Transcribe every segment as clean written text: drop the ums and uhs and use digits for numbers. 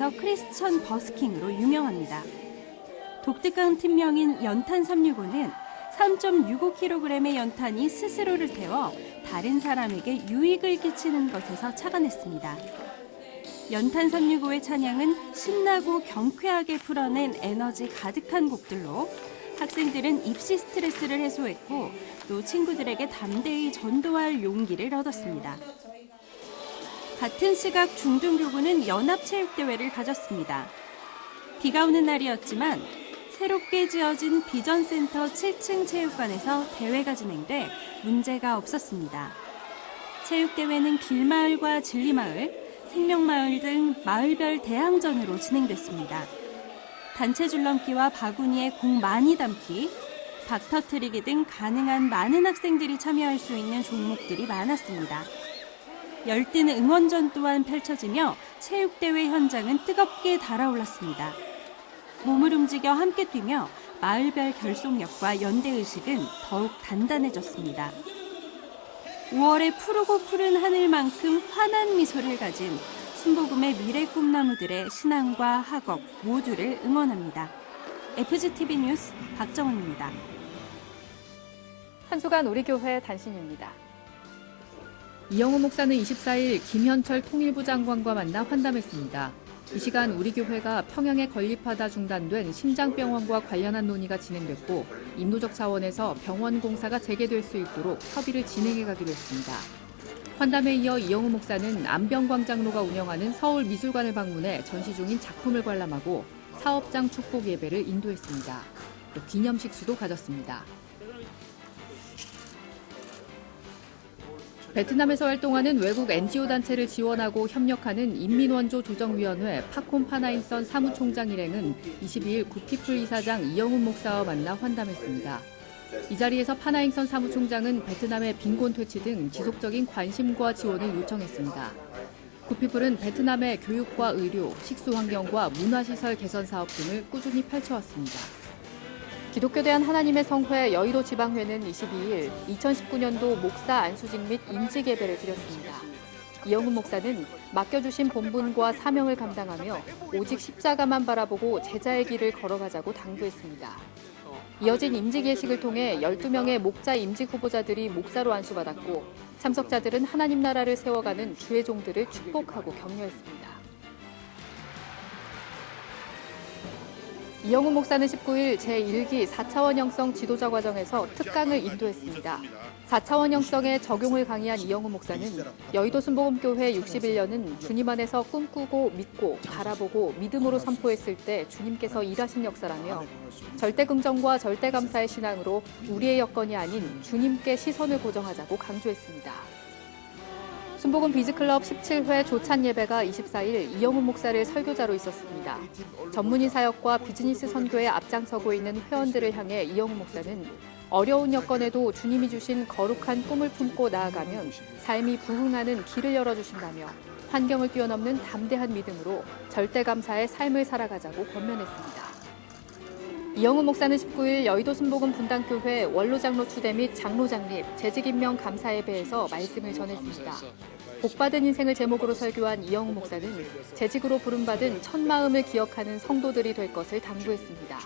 중에서 크리스천 버스킹으로 유명합니다. 독특한 팀명인 연탄 365는 3.65kg의 연탄이 스스로를 태워 다른 사람에게 유익을 끼치는 것에서 착안했습니다. 연탄 365의 찬양은 신나고 경쾌하게 풀어낸 에너지 가득한 곡들로 학생들은 입시 스트레스를 해소했고 또 친구들에게 담대히 전도할 용기를 얻었습니다. 같은 시각 중등교구는 연합체육대회를 가졌습니다. 비가 오는 날이었지만 새롭게 지어진 비전센터 7층 체육관에서 대회가 진행돼 문제가 없었습니다. 체육대회는 길마을과 진리마을, 생명마을 등 마을별 대항전으로 진행됐습니다. 단체 줄넘기와 바구니에 공 많이 담기, 박 터트리기 등 가능한 많은 학생들이 참여할 수 있는 종목들이 많았습니다. 열띤 응원전 또한 펼쳐지며 체육대회 현장은 뜨겁게 달아올랐습니다. 몸을 움직여 함께 뛰며 마을별 결속력과 연대의식은 더욱 단단해졌습니다. 5월의 푸르고 푸른 하늘만큼 환한 미소를 가진 순복음의 미래 꿈나무들의 신앙과 학업 모두를 응원합니다. FGTV 뉴스 박정은입니다. 한 주간 우리 교회 단신입니다. 이영우 목사는 24일 김현철 통일부 장관과 만나 환담했습니다. 이 시간 우리 교회가 평양에 건립하다 중단된 심장병원과 관련한 논의가 진행됐고 인도적 차원에서 병원 공사가 재개될 수 있도록 협의를 진행해가기로 했습니다. 환담에 이어 이영우 목사는 안병광장로가 운영하는 서울미술관을 방문해 전시 중인 작품을 관람하고 사업장 축복 예배를 인도했습니다. 또 기념식수도 가졌습니다. 베트남에서 활동하는 외국 NGO 단체를 지원하고 협력하는 인민원조 조정위원회 파콤 파나잉선 사무총장 일행은 22일 구피플 이사장 이영훈 목사와 만나 환담했습니다. 이 자리에서 파나잉선 사무총장은 베트남의 빈곤 퇴치 등 지속적인 관심과 지원을 요청했습니다. 구피플은 베트남의 교육과 의료, 식수 환경과 문화시설 개선 사업 등을 꾸준히 펼쳐왔습니다. 기독교대한 하나님의 성회 여의도 지방회는 22일 2019년도 목사 안수직 및 임직 예배를 드렸습니다. 이영훈 목사는 맡겨주신 본분과 사명을 감당하며 오직 십자가만 바라보고 제자의 길을 걸어가자고 당부했습니다. 이어진 임직 예식을 통해 12명의 목자 임직 후보자들이 목사로 안수받았고 참석자들은 하나님 나라를 세워가는 주의 종들을 축복하고 격려했습니다. 이영훈 목사는 19일 제1기 4차원 형성 지도자 과정에서 특강을 인도했습니다. 4차원 형성의 적용을 강의한 이영훈 목사는 여의도 순복음교회 61년은 주님 안에서 꿈꾸고 믿고 바라보고 믿음으로 선포했을 때 주님께서 일하신 역사라며 절대 긍정과 절대 감사의 신앙으로 우리의 여건이 아닌 주님께 시선을 고정하자고 강조했습니다. 순복음 비즈클럽 17회 조찬 예배가 24일 이영훈 목사를 설교자로 있었습니다. 전문의 사역과 비즈니스 선교에 앞장서고 있는 회원들을 향해 이영훈 목사는 어려운 여건에도 주님이 주신 거룩한 꿈을 품고 나아가면 삶이 부흥하는 길을 열어주신다며 환경을 뛰어넘는 담대한 믿음으로 절대 감사의 삶을 살아가자고 권면했습니다. 이영훈 목사는 19일 여의도 순복음 분당교회 원로장로 추대 및 장로 장립, 재직 임명 감사 예배에서 말씀을 전했습니다. 복받은 인생을 제목으로 설교한 이영훈 목사는 재직으로 부름받은 첫 마음을 기억하는 성도들이 될 것을 당부했습니다.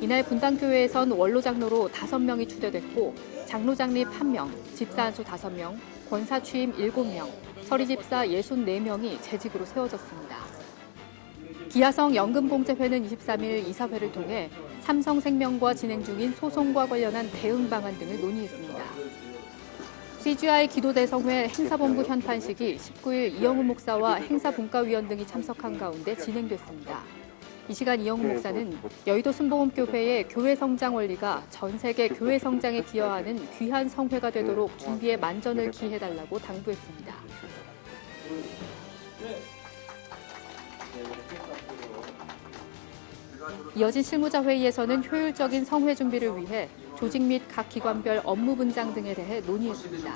이날 분당교회에선 원로장로로 5명이 추대됐고 장로 장립 1명, 집사 안수 5명, 권사 취임 7명, 서리집사 64명이 재직으로 세워졌습니다. 기아성 연금공제회는 23일 이사회를 통해 삼성생명과 진행 중인 소송과 관련한 대응 방안 등을 논의했습니다. CGI 기도대성회 행사본부 현판식이 19일 이영훈 목사와 행사분과위원 등이 참석한 가운데 진행됐습니다. 이 시간 이영훈 목사는 여의도 순복음교회의 교회 성장 원리가 전 세계 교회 성장에 기여하는 귀한 성회가 되도록 준비에 만전을 기해달라고 당부했습니다. 이어진 실무자 회의에서는 효율적인 성회 준비를 위해 조직 및 각 기관별 업무 분장 등에 대해 논의했습니다.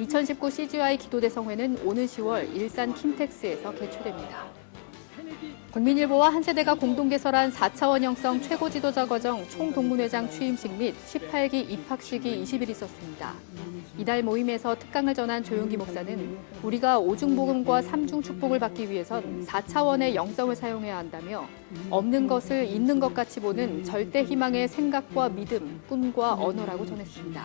2019 CGI 기도대성회는 오는 10월 일산 킨텍스에서 개최됩니다. 국민일보와 한세대가 공동 개설한 4차원 형성 최고 지도자 과정 총동문회장 취임식 및 18기 입학식이 20일 있었습니다. 이달 모임에서 특강을 전한 조용기 목사는 우리가 오중복음과 삼중 축복을 받기 위해선 4차원의 영성을 사용해야 한다며 없는 것을 있는 것 같이 보는 절대 희망의 생각과 믿음, 꿈과 언어라고 전했습니다.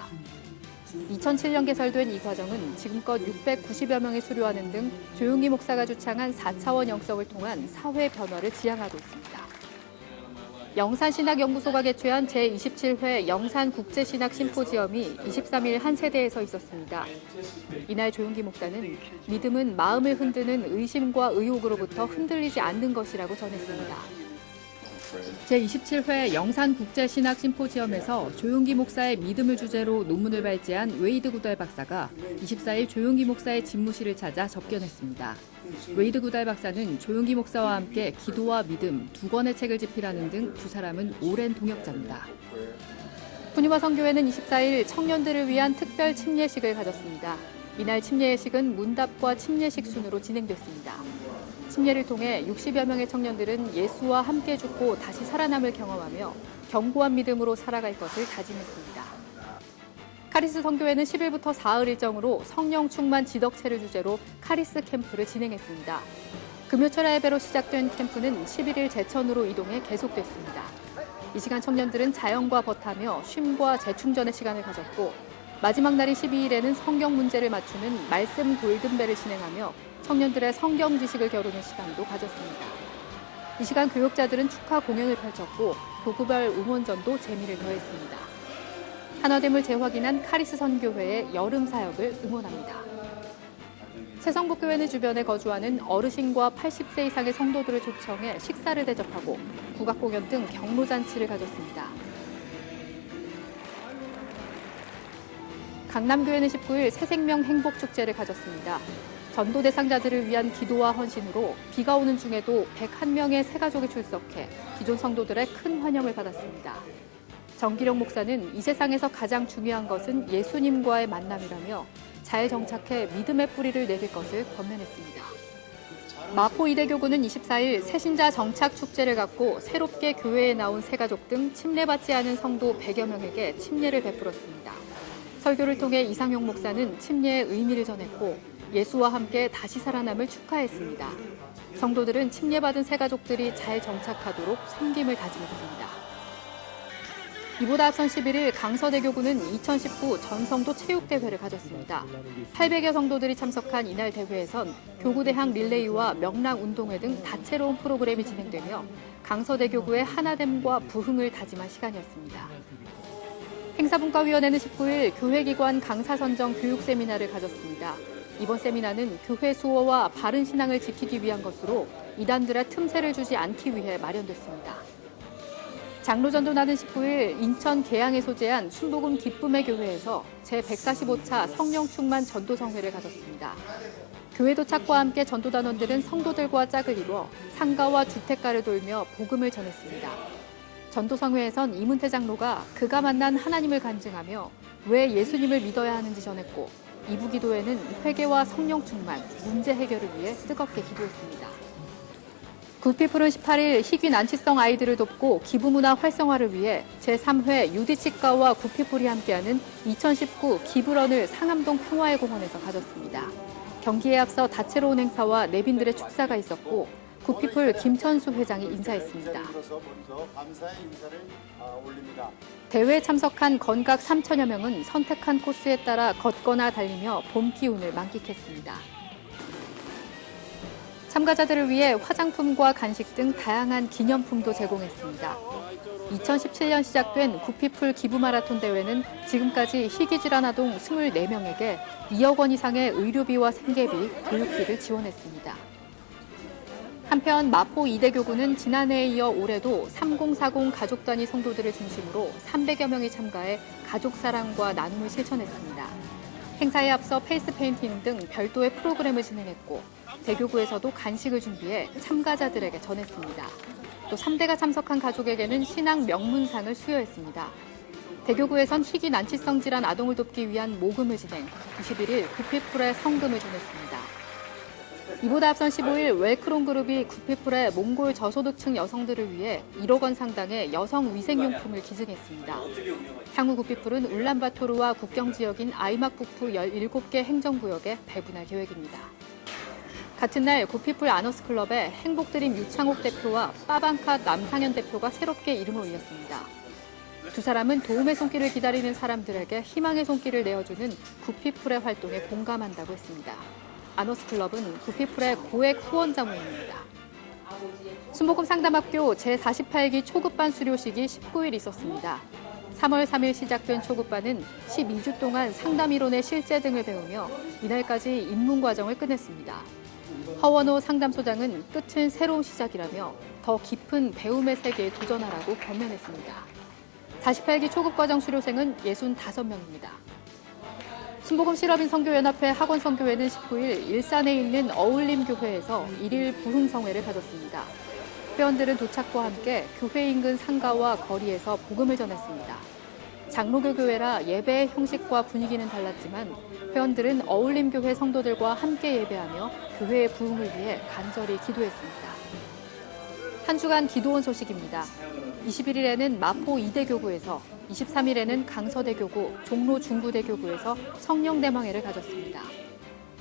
2007년 개설된 이 과정은 지금껏 690여 명이 수료하는 등 조용기 목사가 주창한 4차원 영성을 통한 사회 변화를 지향하고 있습니다. 영산신학연구소가 개최한 제27회 영산국제신학 심포지엄이 23일 한세대에서 있었습니다. 이날 조용기 목사는 믿음은 마음을 흔드는 의심과 의혹으로부터 흔들리지 않는 것이라고 전했습니다. 제27회 영산국제신학 심포지엄에서 조용기 목사의 믿음을 주제로 논문을 발제한 웨이드 구달 박사가 24일 조용기 목사의 집무실을 찾아 접견했습니다. 웨이드 구달 박사는 조용기 목사와 함께 기도와 믿음 두 권의 책을 집필하는 등 두 사람은 오랜 동역자입니다. 푸니마 선교회는 24일 청년들을 위한 특별 침례식을 가졌습니다. 이날 침례식은 문답과 침례식 순으로 진행됐습니다. 침례를 통해 60여 명의 청년들은 예수와 함께 죽고 다시 살아남을 경험하며 견고한 믿음으로 살아갈 것을 다짐했습니다. 카리스 선교회는 10일부터 사흘 일정으로 성령 충만 지덕체를 주제로 카리스 캠프를 진행했습니다. 금요철 예배로 시작된 캠프는 11일 제천으로 이동해 계속됐습니다. 이 시간 청년들은 자연과 벗하며 쉼과 재충전의 시간을 가졌고 마지막 날인 12일에는 성경 문제를 맞추는 말씀 골든벨을 진행하며 청년들의 성경 지식을 겨루는 시간도 가졌습니다. 이 시간 교육자들은 축하 공연을 펼쳤고 교구별 응원전도 재미를 더했습니다. 한화됨을 재확인한 카리스 선교회의 여름 사역을 응원합니다. 새성북교회는 주변에 거주하는 어르신과 80세 이상의 성도들을 초청해 식사를 대접하고 국악공연 등 경로잔치를 가졌습니다. 강남교회는 19일 새생명 행복축제를 가졌습니다. 전도 대상자들을 위한 기도와 헌신으로 비가 오는 중에도 101명의 새가족이 출석해 기존 성도들의 큰 환영을 받았습니다. 정기령 목사는 이 세상에서 가장 중요한 것은 예수님과의 만남이라며 잘 정착해 믿음의 뿌리를 내릴 것을 권면했습니다. 마포 이대교구는 24일 새신자 정착 축제를 갖고 새롭게 교회에 나온 새가족 등 침례받지 않은 성도 100여 명에게 침례를 베풀었습니다. 설교를 통해 이상용 목사는 침례의 의미를 전했고 예수와 함께 다시 살아남을 축하했습니다. 성도들은 침례받은 새가족들이 잘 정착하도록 섬김을 다짐했습니다. 이보다 앞선 11일 강서대교구는 2019 전성도 체육대회를 가졌습니다. 800여 성도들이 참석한 이날 대회에선 교구대항 릴레이와 명랑운동회 등 다채로운 프로그램이 진행되며 강서대교구의 하나됨과 부흥을 다짐한 시간이었습니다. 행사분과위원회는 19일 교회기관 강사선정 교육 세미나를 가졌습니다. 이번 세미나는 교회 수호와 바른 신앙을 지키기 위한 것으로 이단들의 틈새를 주지 않기 위해 마련됐습니다. 장로전도나는 19일 인천 계양에 소재한 순복음 기쁨의 교회에서 제145차 성령 충만 전도성회를 가졌습니다. 교회 도착과 함께 전도단원들은 성도들과 짝을 이루어 상가와 주택가를 돌며 복음을 전했습니다. 전도성회에선 이문태 장로가 그가 만난 하나님을 간증하며 왜 예수님을 믿어야 하는지 전했고 2부 기도회는 회개와 성령 충만, 문제 해결을 위해 뜨겁게 기도했습니다. 굿피플은 18일 희귀 난치성 아이들을 돕고 기부문화 활성화를 위해 제3회 유디치과와 굿피플이 함께하는 2019 기부런을 상암동 평화의 공원에서 가졌습니다. 경기에 앞서 다채로운 행사와 내빈들의 축사가 있었고 굿피플 김천수 회장이 인사했습니다. 대회에 참석한 건각 3천여 명은 선택한 코스에 따라 걷거나 달리며 봄 기운을 만끽했습니다. 참가자들을 위해 화장품과 간식 등 다양한 기념품도 제공했습니다. 2017년 시작된 굿피플 기부마라톤 대회는 지금까지 희귀질환 아동 24명에게 2억 원 이상의 의료비와 생계비, 교육비를 지원했습니다. 한편 마포 이대교구는 지난해에 이어 올해도 3040 가족 단위 성도들을 중심으로 300여 명이 참가해 가족 사랑과 나눔을 실천했습니다. 행사에 앞서 페이스 페인팅 등 별도의 프로그램을 진행했고 대교구에서도 간식을 준비해 참가자들에게 전했습니다. 또 3대가 참석한 가족에게는 신앙 명문상을 수여했습니다. 대교구에선 희귀 난치성 질환 아동을 돕기 위한 모금을 진행, 21일 굿피플에 성금을 전했습니다. 이보다 앞선 15일 웰크롬 그룹이 구피플의 몽골 저소득층 여성들을 위해 1억 원 상당의 여성 위생용품을 기증했습니다. 향후 구피플은 울란바토르와 국경 지역인 아이막 북부 17개 행정구역에 배분할 계획입니다. 같은 날 구피플 아너스클럽에 행복드림 유창옥 대표와 빠방카 남상현 대표가 새롭게 이름을 올렸습니다. 두 사람은 도움의 손길을 기다리는 사람들에게 희망의 손길을 내어주는 구피플의 활동에 공감한다고 했습니다. 아너스클럽은 구피플의 고액 후원자 모임입니다. 순복음 상담학교 제48기 초급반 수료식이 19일 있었습니다. 3월 3일 시작된 초급반은 12주 동안 상담 이론의 실제 등을 배우며 이날까지 입문 과정을 끝냈습니다. 허원호 상담소장은 끝은 새로운 시작이라며 더 깊은 배움의 세계에 도전하라고 권면했습니다. 48기 초급과정 수료생은 65명입니다. 순복음 실업인 선교연합회 학원선교회는 19일 일산에 있는 어울림교회에서 1일 부흥성회를 가졌습니다. 회원들은 도착과 함께 교회 인근 상가와 거리에서 복음을 전했습니다. 장로교 교회라 예배의 형식과 분위기는 달랐지만 회원들은 어울림교회 성도들과 함께 예배하며 교회의 부흥을 위해 간절히 기도했습니다. 한 주간 기도원 소식입니다. 21일에는 마포 이대교구에서, 23일에는 강서대교구, 종로 중부대교구에서 성령대망회를 가졌습니다.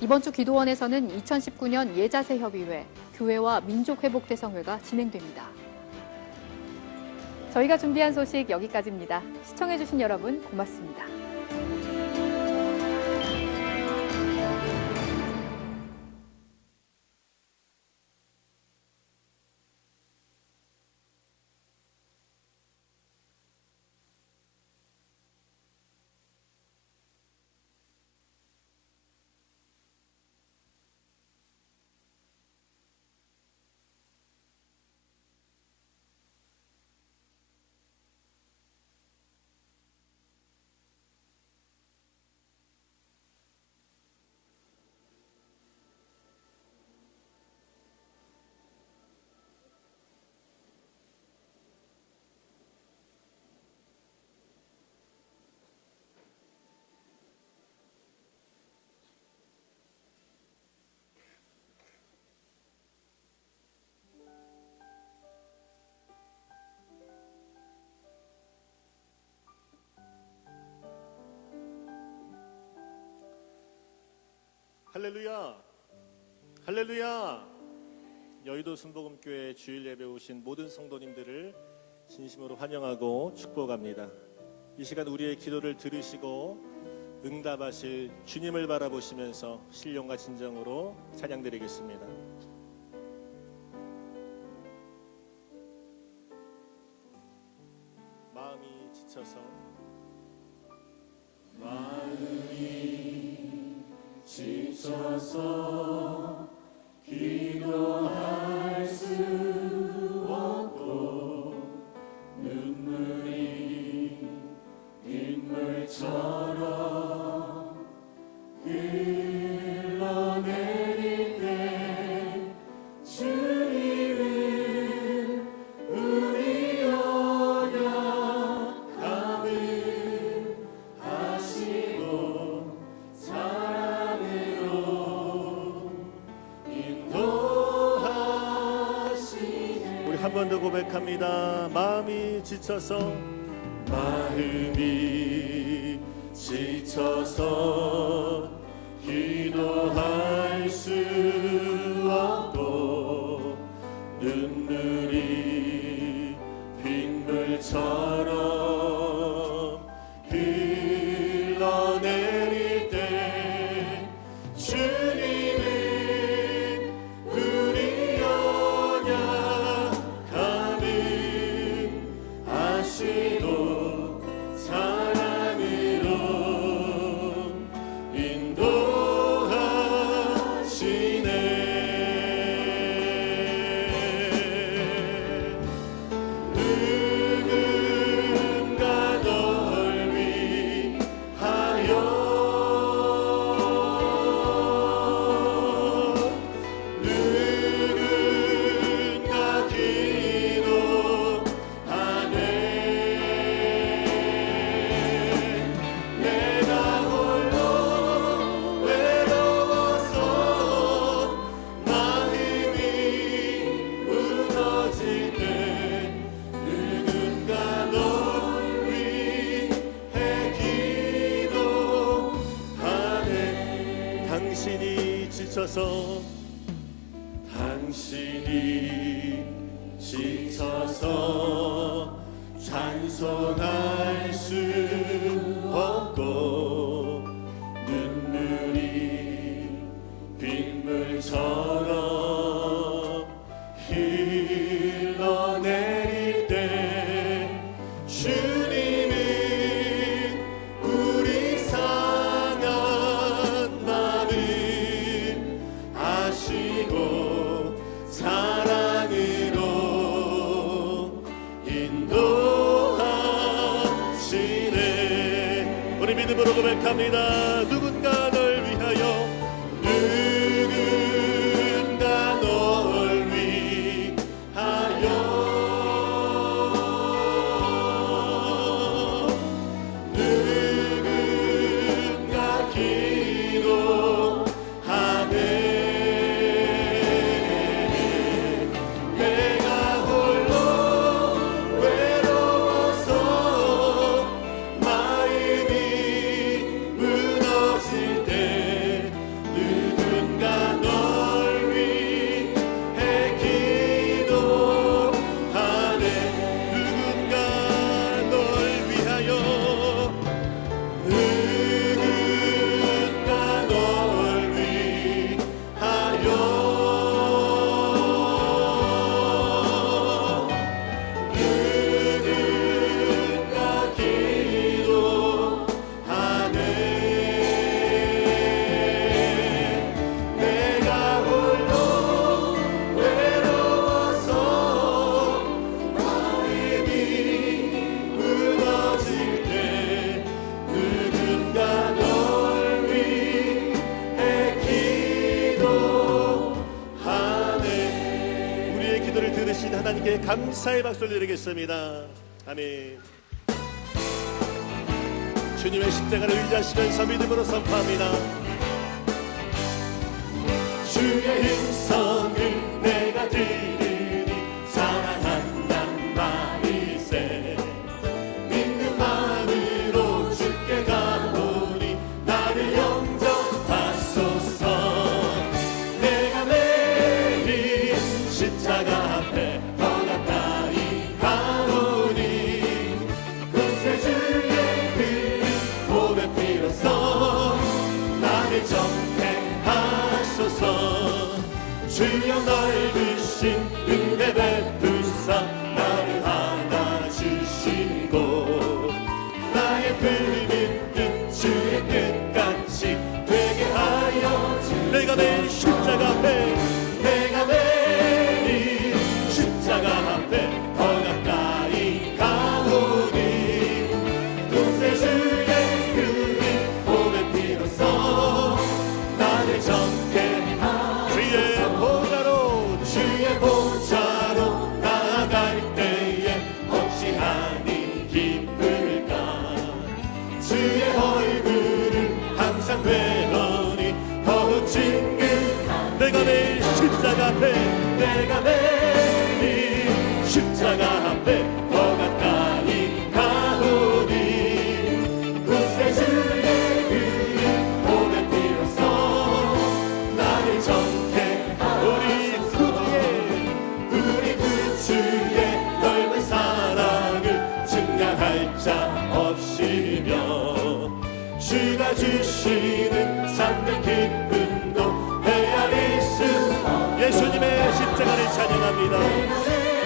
이번 주 기도원에서는 2019년 예자세협의회, 교회와 민족회복대성회가 진행됩니다. 저희가 준비한 소식 여기까지입니다. 시청해주신 여러분 고맙습니다. 할렐루야! 할렐루야! 여의도 순복음교회 주일 예배 오신 모든 성도님들을 진심으로 환영하고 축복합니다. 이 시간 우리의 기도를 들으시고 응답하실 주님을 바라보시면서 신령과 진정으로 찬양드리겠습니다. 마음이 지쳐서 기도할 수 없고 눈물이 빗물처럼 흘러내릴 때 주님은 우리 연약함을 하시고 한 번 더 고백합니다. 마음이 지쳐서 기도할 수 없고 눈물이 빗물처럼 흘러내릴 때 주님은 우리 하시고 사랑으로 인도하시네. 지쳐서 당신이 지쳐서 찬송할 수 없고 눈물이 빗물처럼 흘러내릴 때 주님은 우리 상한 마음을 아시고 사랑으로 인도하시네. 우리 믿음으로 고백합니다. 누군가 널 위하여 누군가 널 위하여 누군가 기도하네. 내가 홀로 외로워서 마음이 무너질 때 누군가 널 위해 기도하네. 누군가 널 위하여 누군가 널 위하여 누군가 기도하네. 내가 홀로 외로워서 마음이 무너질 때 누군가 널 위해 기도하네. 우리의 기도를 들으신 하나님께 감사의 박수를 드리겠습니다. 아멘. 주님의 십자가를 의지하시면서 믿음으로 선포합니다. 주의 음성을 내가 들으니 사랑한단 말이세. 믿는 마음으로 주께 가보니 나를 영접하소서. 내가 매일 십자가 앞에 더 가까이 가오니 그새 주의 그 보배 피로써 나를 정케하소서. 주여 넓으신 은혜 베푸사 나를 안아주시고 나의 붉은 뜻 주의 뜻같이 되게 하여 주시고. 내가 매일 십자가 앞에 내가 매일 십자가 앞에 더 가까이 가오니 그새 주의 그 보배 피로써 나를 정케하소서. 주의 보좌로 나아갈 때에 어찌하니 기쁠까. 주의 얼굴을 항상 되더니 더욱 친근한. 내가 매일 십자가 앞에 내가 매일 십자가 앞에 더 가까이 가오니 그새 주의 그 보배 피로써 나를 정케하소서. 우리 구주의 넓은 사랑을 증량할 자 없으며 주가 주시는 참된 기쁨도 헤아릴 수 없는 예수님의 십자가를 찬양합니다.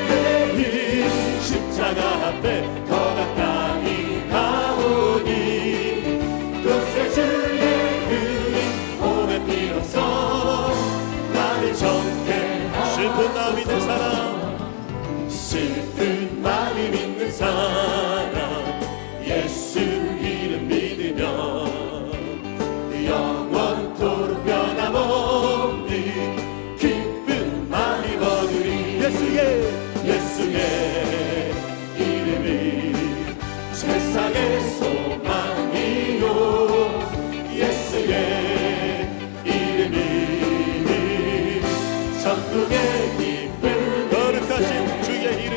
매일 십자가 앞에 더 가까이 가오니 그새 주의 그 보배 피로써 나를 정케하소서. 슬픈 마음 있는 사람 슬픈 마음 있는 사람 예수 이름 믿으며 영원토록 변함없는 기쁨 많이 거두리. 예수의 이름이 세상의 소망이요. 예수의 이름이 천국의 기쁨. 거룩하신 주의 이름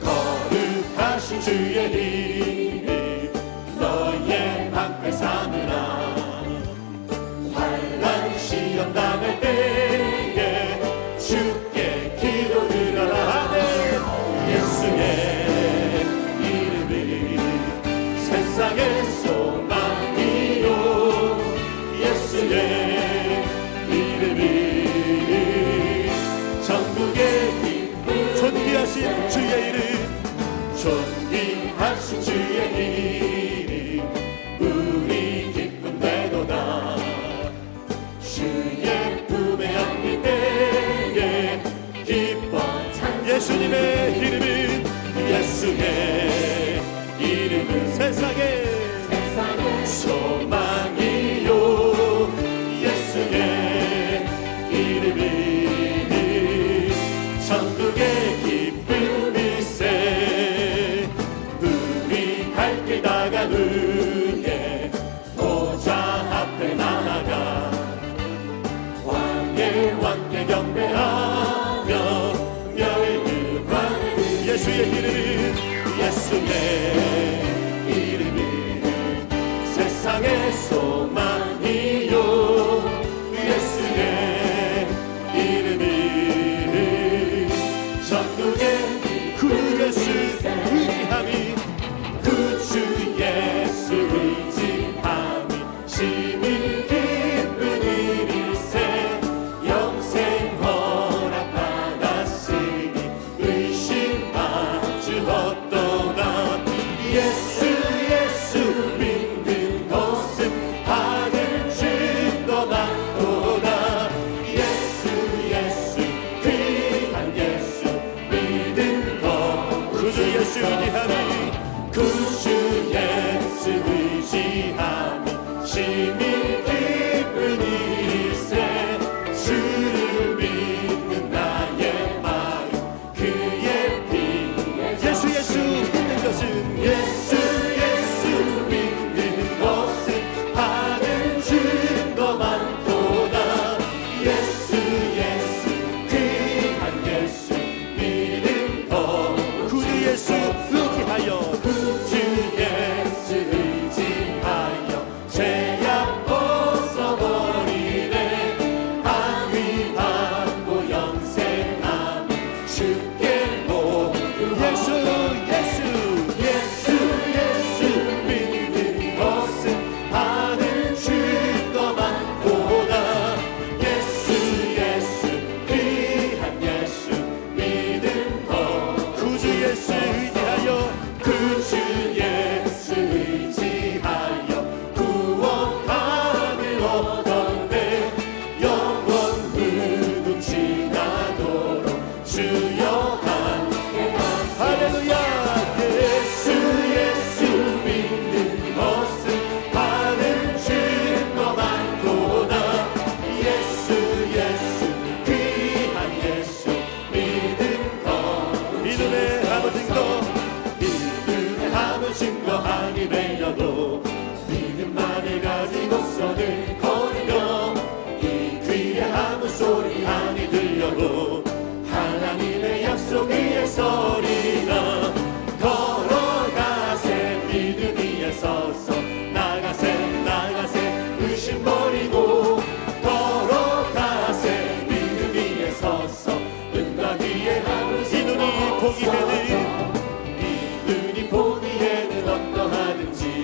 거룩하신 주의 이름 너의 방패 삼으라. 환난 시험 당할 예수의 이름 우리 기쁨 되도다. 주의 품에 안길 때에 기뻐 예수님의 이름은 예수의 이름은 세상의 소망이요. 예수의 이름은 천국의 기쁨일세. 우리 갈 길 다가누에 보좌 앞에 나아가 왕의 왕께 경배하며 멸류관을 예수의 이름은 예수의 이름은 세상의 소망이요. 예수의 이름은 전국의 구주 예수 의지함이 구주 예수 의지함이 심히 기쁜 일일세. 영생 허락받았으니 의심하 주었도다. 예수 예수 믿는 것은 하늘 증거 많도다. 예수 예수 귀한 예수 믿는 것 구주 예수 의지함이 구주 예수 의지함이 심히 기쁜 일일세. 주를 믿는 나의 마음 그의 피 예수 예수 믿는 것은 예수 예수 믿는 것은 하늘 증거 많도다. 예수 예수 귀한 예수 믿는 것 구주 예수 의지하여 구주 예수 의지하여 죄악 벗어버리네. 악의 받고 영생함 주께 모두 예수 예수 예수 예수 믿는 것은 하늘 증거 많도다. 예수 예수 귀한 예수 믿는 것 구주 예수 의지하여 구주 예수 의지하여 구원함을 얻었네. 영원 무궁 지나도록 주여 함께 할렐루야. 예수 예수 믿는 것은 하늘 증거 많도다. 예수 예수 귀한 예수 믿는 것 이 눈에 아무 증거 이 눈에 아무 증거 아니 되려도 믿음만을 가지고서는 걸으며 이 귀에 아무 소리 아니 들려도 하나님의 약속 위에 서리라. 걸어가세 믿음 위에 서서 나가세 나가세 의심 버리고 걸어가세 믿음 위에 서서 은과 뒤에 아버지 이 눈이 보기에는 어떠하든지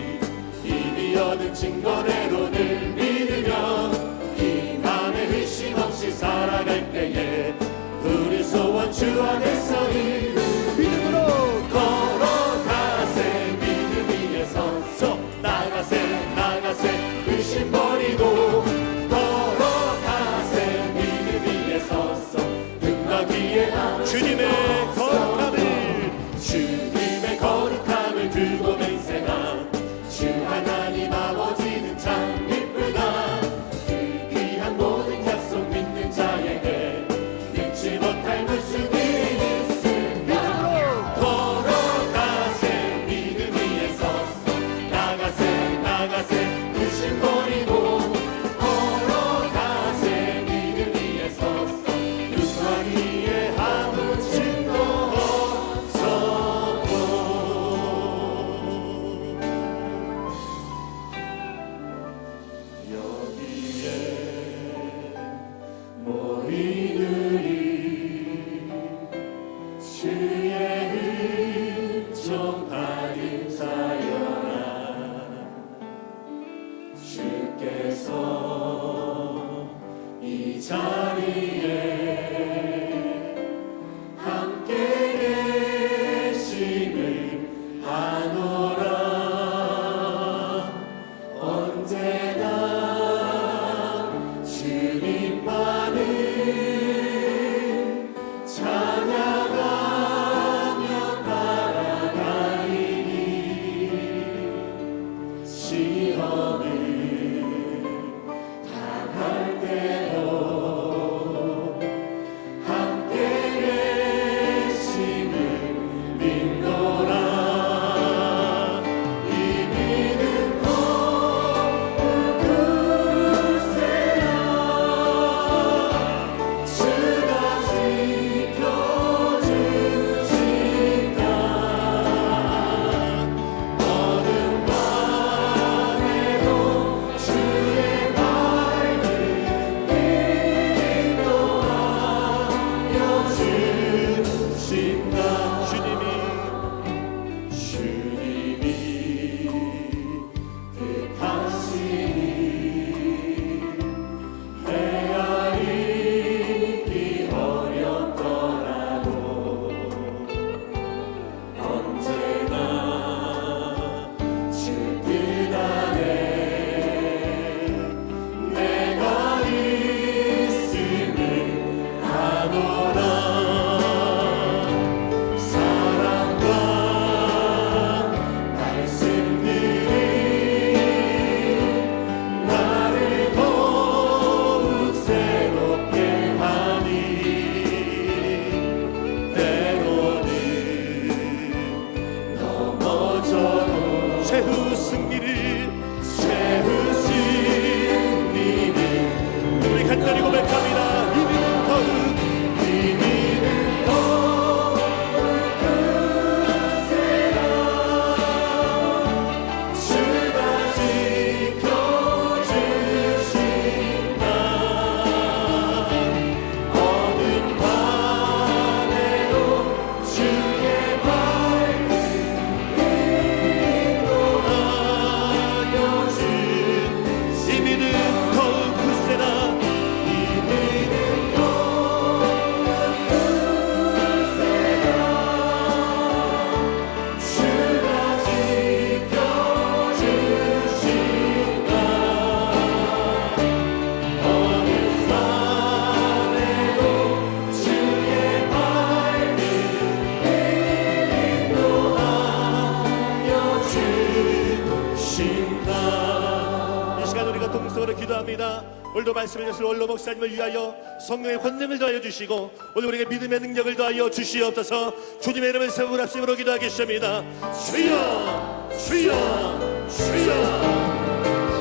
합성으로 기도합니다. 오늘도 말씀을 주실 원로 목사님을 위하여 성령의 권능을 더하여 주시고 오늘 우리에게 믿음의 능력을 더하여 주시옵소서. 주님의 이름을 세우고 합심으로 기도하겠습니다. 주여 주여 주여.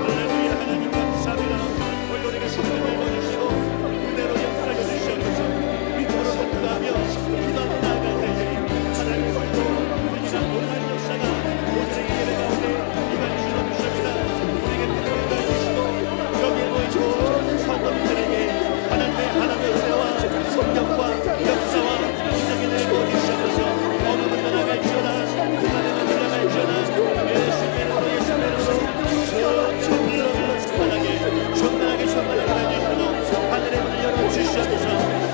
할렐루야. 하나님 감사합니다. 오늘 우리에게 성령을 부어주시고 은혜로 역사해 주시옵소서. 믿음으로 선포하며 기도하며 나아갈 때에 하나님의 오늘도 우리가 오늘 역사가 오늘의 예배 가운데 임할 주시옵 주십니다. 우리에게 믿음을 더해 주시고 여기에 모인 모든 성도님들에게 하나님의 은혜와 성령과 역사와 인정이 내고 주시옵소서. 어느 분도 나갈지어다 그날에는 올라갈지어다 예수님의 이름으로 예수님의 이름으로 충만하게 해주시고 하늘의 문을 열어주시옵소서.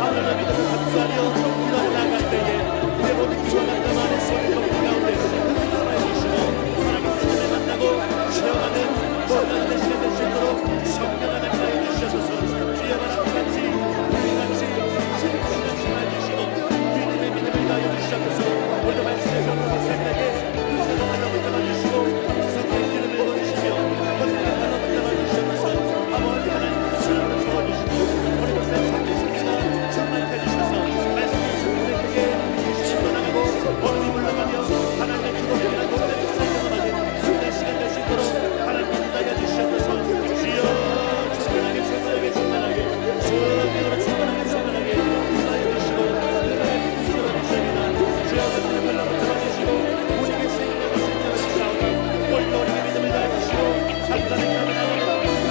하늘의 믿음을 감수하며 기도하며 나갈 때에 우리의 모든 기도와 감당 안에 소리 높은 가운데 흠뻑하여 주시고 하나님의 시간을 만나고 쉬어가는 모든 내 시간 될 수 있도록 성령 하나님 하여 주시옵소서. 주여 바람같이 우리같이 신같이 해주시고 주님의 믿음을 다하여 주시옵소서. 오늘도 말씀에서 목사님에게 은혜로 하나 붙잡아 주시고 성령의 기름을 부어주시며 권능을 하나 붙잡아 주시옵소서. 아버지 하나님 사랑을 부어주시고 우리 목사님 성리십니다. 정말 해주셔서 말씀의 성령에게 주시고 나가고 얼음이 물러가며 하나님의 주복이나 동네를 살펴가는 내 시간 될 수 있도록 하나님께 기다려 주시옵소서. 주여 충만하게 충만하게 충만하게 성령으로 충만하게 충만하게 기다려 주시고 은혜의 빛으로 주시옵니다. 주여 하나님의 발로 붙잡아 주시고 우리에게 생명을 주시옵소서. 오늘도 우리에게 믿음을 다해 주시고 산단의 가면하고 그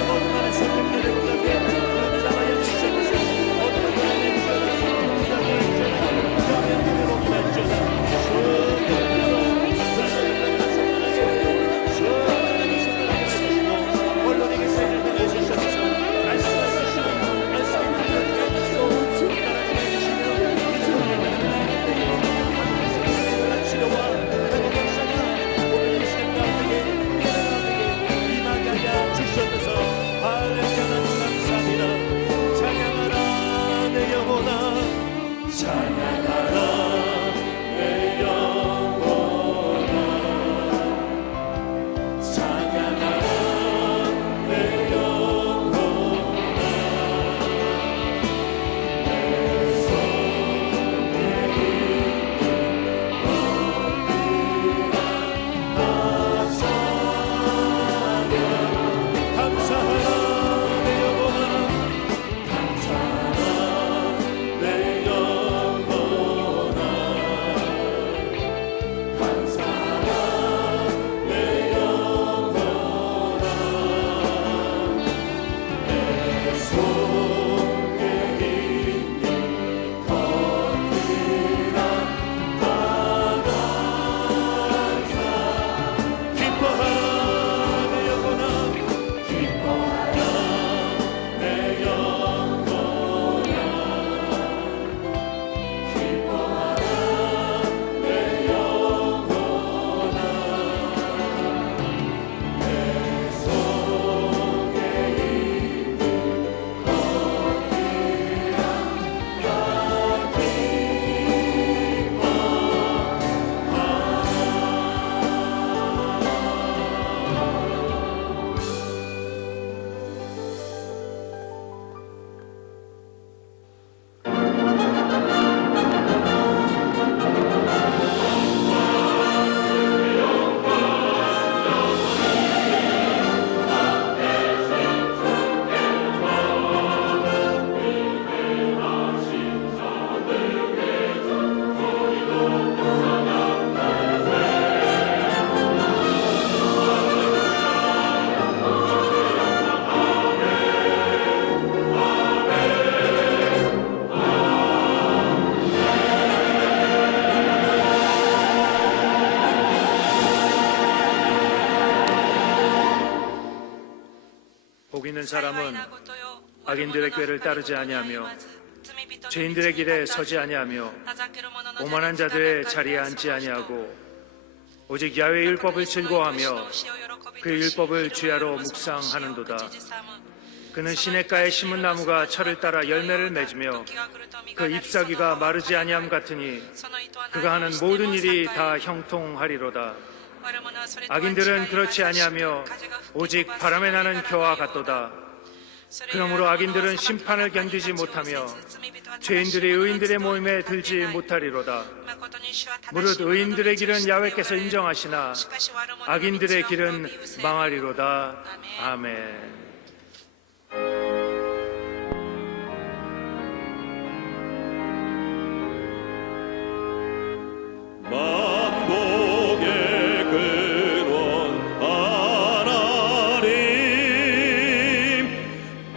모든 많은 성령들의 가운데 그를 잡아여 주시옵소서. 모든 것을 알려주시옵소서. 기도하여 주시옵소서. 영의 눈을 보기 말지어다. 성령으로 언론에게 세를 내려 주셔서 말씀하시고 말씀을 들려주시고 나라를 해주시며 믿음을 치료와 회복 역사가 오늘 이 시간 가운데 임하게 하여 주시옵소서. 할렐루야. 감사합니다. 찬양하라 내 영혼아 찬양하라 내 영혼아 찬양하라 내 영혼아 내 손에 있는 나 찬양 감사하라 내 영혼아 감사하라 내 영혼아 감사하라 내 영혼아 내 속에 있는 것들아 다 감사 기뻐하라 내 영혼아 기뻐하라 내 영혼아 기뻐하라 내 영혼아 내 속에 있는 것들아 다 복 있는 사람은 악인들의 꾀를 따르지 아니하며 죄인들의 길에 서지 아니하며 오만한 자들의 자리에 앉지 아니하고 오직 야훼의 율법을 즐거워하며 그 율법을 주야로 묵상하는도다. 그는 시냇가에 심은 나무가 철을 따라 열매를 맺으며 그 잎사귀가 마르지 아니함 같으니 그가 하는 모든 일이 다 형통하리로다. 악인들은 그렇지 아니하며 오직 바람에 나는 겨와 같도다. 그러므로 악인들은 심판을 견디지 못하며 죄인들이 의인들의 모임에 들지 못하리로다. 무릇 의인들의 길은 야훼께서 인정하시나 악인들의 길은 망하리로다. 아멘. 만복의 근원 하나님,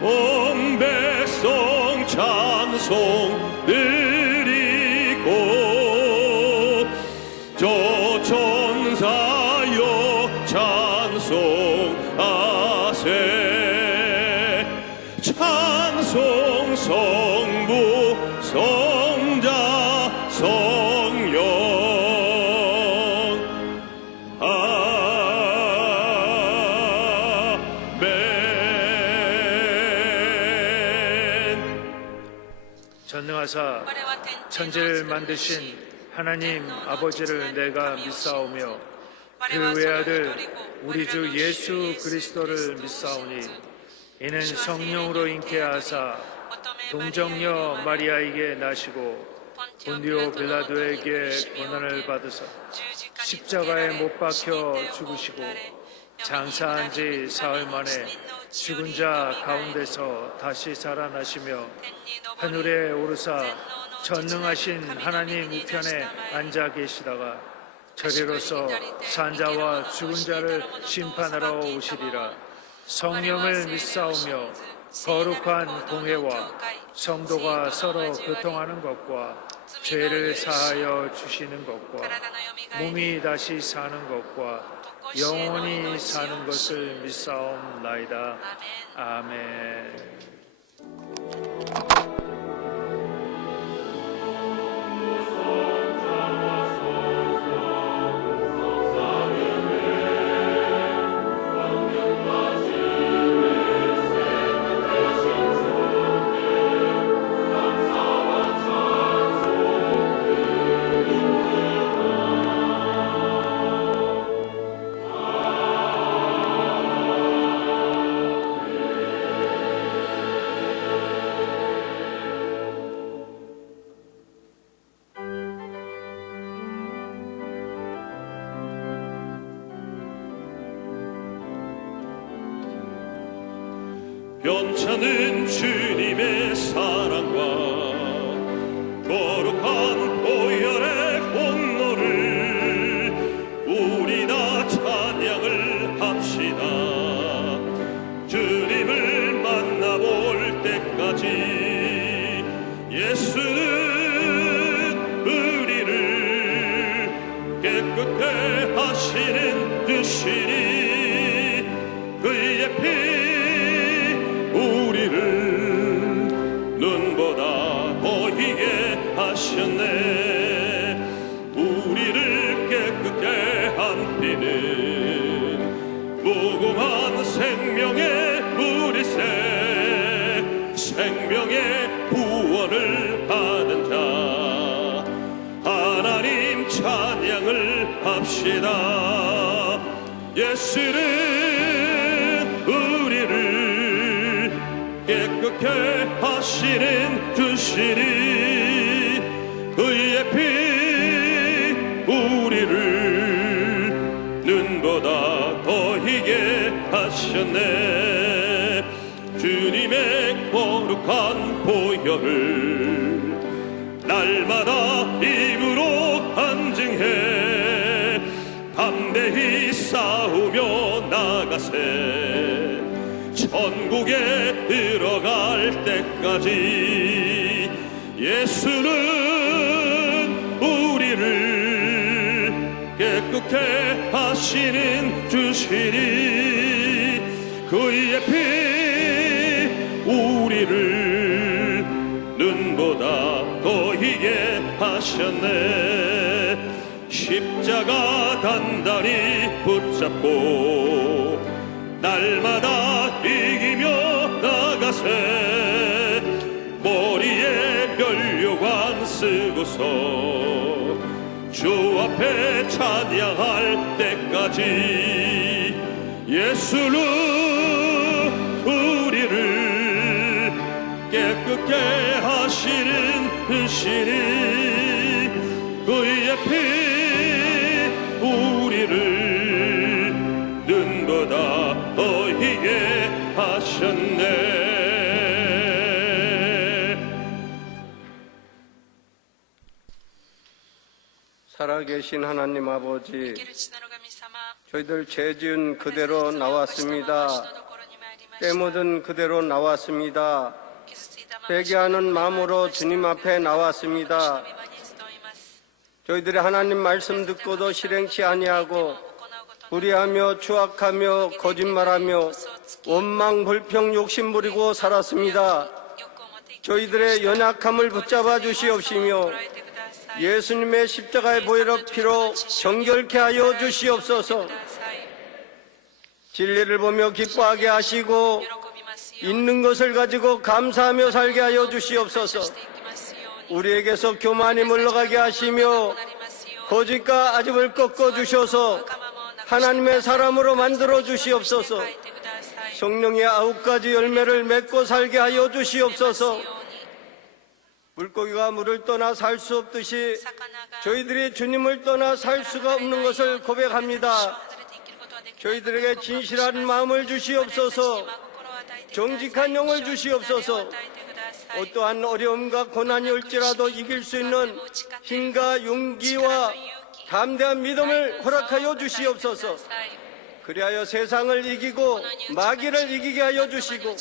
온 백성 찬송 드리고 저 천사여 찬송하세. 찬송 성부 성자 성령 전능하사 천지를 만드신 하나님 아버지를 내가 믿사오며 그 외아들 우리 주 예수 그리스도를 믿사오니 이는 성령으로 잉태하사 동정녀 마리아에게 나시고 본디오 빌라도에게 고난을 받으사 십자가에 못 박혀 죽으시고 장사한 지 사흘 만에 죽은 자 가운데서 다시 살아나시며 하늘에 오르사 전능하신 하나님 우편에 앉아 계시다가 저리로서 산자와 죽은 자를 심판하러 오시리라. 성령을 믿사오며 거룩한 공회와 성도가 서로 교통하는 것과 죄를 사하여 주시는 것과 몸이 다시 사는 것과 영원히 사는 것을 믿사옵나이다. 아멘. 변찮은 주님의 사랑과 거룩한 보혈의 공로를 우리 다 찬양을 합시다. 주님을 만나볼 때까지 예수는 우리를 깨끗게 하시는 듯이니 그의 피 눈보다 보이게 하셨네. 우리를 깨끗게 한 피는 무궁한 생명의 뿌리새 생명의 구원을 받은 자 하나님 찬양을 합시다. 예수는 우리를 깨끗게 하시는 듯이니 그의 피 우리를 눈보다 더히게 하셨네. 주님의 거룩한 보혈을 날마다 입으로 간증해 담대히 싸우며 나가세. 천국에 들어갈 때까지 예수는 우리를 깨끗게 하시는 주시니 그의 피 우리를 눈보다 더히게 하셨네. 십자가 단단히 붙잡고 날마다 이기며 나가세. 머리에 면류관 쓰고서 주 앞에 앞에 찬양할 때까지 예수는 우리를 깨끗게 하시는 신이 그의 피 우리를 눈보다 더 희게 하셨네. 살아계신 하나님 아버지, 저희들 죄 지은 그대로 나왔습니다. 때 묻은 그대로 나왔습니다. 회개하는 마음으로 주님 앞에 나왔습니다. 저희들이 하나님 말씀 듣고도 실행치 아니하고 불의하며 추악하며 거짓말하며 원망 불평 욕심 부리고 살았습니다. 저희들의 연약함을 붙잡아 주시옵시며 예수님의 십자가의 보혈의 피로 정결케 하여 주시옵소서. 진리를 보며 기뻐하게 하시고 있는 것을 가지고 감사하며 살게 하여 주시옵소서. 우리에게서 교만이 물러가게 하시며 거짓과 아집을 꺾어 주셔서 하나님의 사람으로 만들어 주시옵소서. 성령의 9가지 열매를 맺고 살게 하여 주시옵소서. 물고기가 물을 떠나 살 수 없듯이 저희들이 주님을 떠나 살 수가 없는 것을 고백합니다. 저희들에게 진실한 마음을 주시옵소서. 정직한 영을 주시옵소서. 어떠한 어려움과 고난이 올지라도 이길 수 있는 힘과 용기와 담대한 믿음을 허락하여 주시옵소서. 그리하여 세상을 이기고 마귀를 이기게 하여 주시고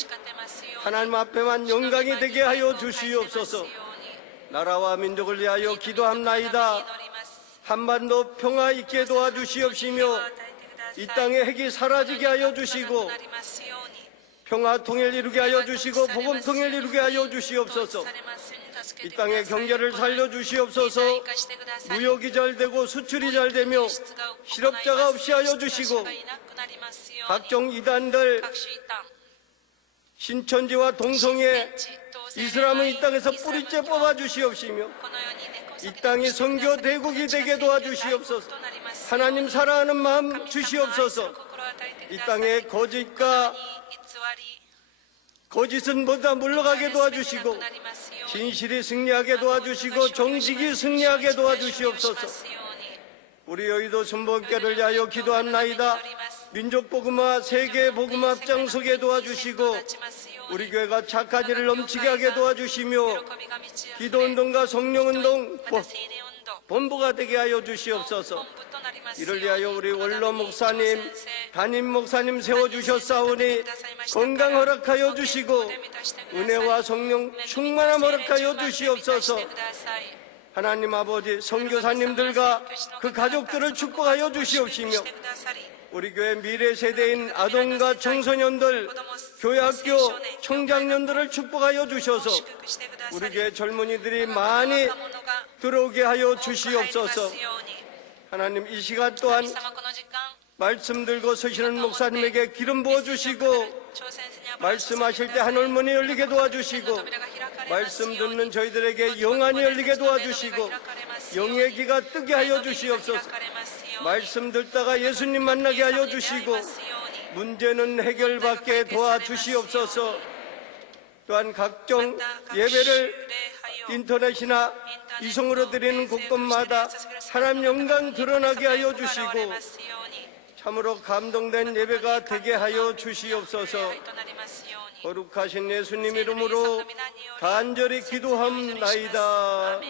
하나님 앞에만 영광이 되게 하여 주시옵소서. 나라와 민족을 위하여 기도합나이다. 한반도 평화 있게 도와주시옵시며 이 땅의 핵이 사라지게 하여 주시고 평화 통일 이루게 하여 주시고 복음 통일 이루게 하여 주시옵소서. 이 땅의 경제를 살려주시옵소서. 무역이 잘 되고 수출이 잘 되며 실업자가 없이 하여 주시고 각종 이단들 신천지와 동성애 이슬람은 이 땅에서 뿌리째 뽑아 주시옵시며 이 땅이 선교 대국이 되게 도와주시옵소서. 하나님 사랑하는 마음 주시옵소서. 이 땅에 거짓과 거짓은 모두 물러가게 도와주시고 진실이 승리하게 도와주시고 정직이 승리하게 도와주시옵소서. 우리 여의도 순복음교회를 위하여 기도합나이다. 민족복음화 세계복음화 앞장서게 도와주시고 우리 교회가 착한 일을 넘치게 하게 도와주시며 기도운동과 성령운동 본부가 되게 하여 주시옵소서. 이를 위하여 우리 원로 목사님, 담임 목사님 세워주셨사오니 건강 허락하여 주시고 은혜와 성령 충만함 허락하여 주시옵소서. 하나님 아버지, 선교사님들과 그 가족들을 축복하여 주시옵시며 우리 교회 미래 세대인 아동과 청소년들, 교회학교 청장년들을 축복하여 주셔서 우리 교회 젊은이들이 많이 들어오게 하여 주시옵소서. 하나님, 이 시간 또한 말씀 들고 서시는 목사님에게 기름 부어주시고 말씀하실 때 하늘문이 열리게 도와주시고 말씀 듣는 저희들에게 영안이 열리게 도와주시고 영의 귀가 뜨게 하여 주시옵소서. 말씀 듣다가 예수님 만나게 하여 주시고 문제는 해결받게 도와주시옵소서. 또한 각종 예배를 인터넷이나 이송으로 드리는 곳곳마다 하나님 영광 드러나게 하여 주시고 참으로 감동된 예배가 되게 하여 주시옵소서. 거룩하신 예수님 이름으로 간절히 기도함나이다.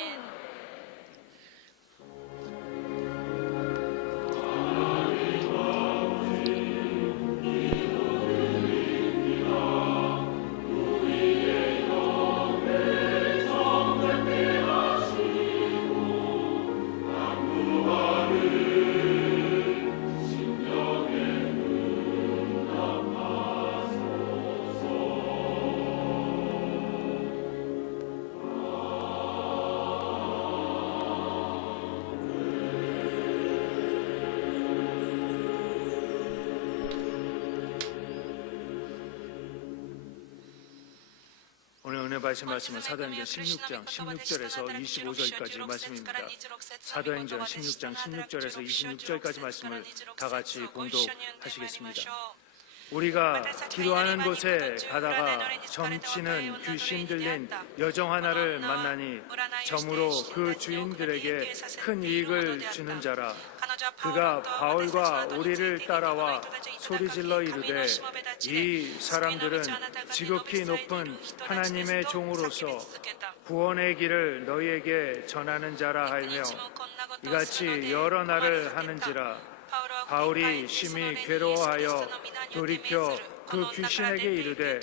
이번에 말씀 말씀은 사도행전 16장 16절에서 25절까지 말씀입니다. 사도행전 16장 16절에서 26절까지 말씀을 다 같이 봉독하시겠습니다. 우리가 기도하는 곳에 가다가 점치는 귀신 들린 여정 하나를 만나니 점으로 그 주인들에게 큰 이익을 주는 자라. 그가 바울과 우리를 따라와 소리질러 이르되 이 사람들은 지극히 높은 하나님의 종으로서 구원의 길을 너희에게 전하는 자라 하며 이같이 여러 날을 하는지라. 바울이 심히 괴로워하여 돌이켜 그 귀신에게 이르되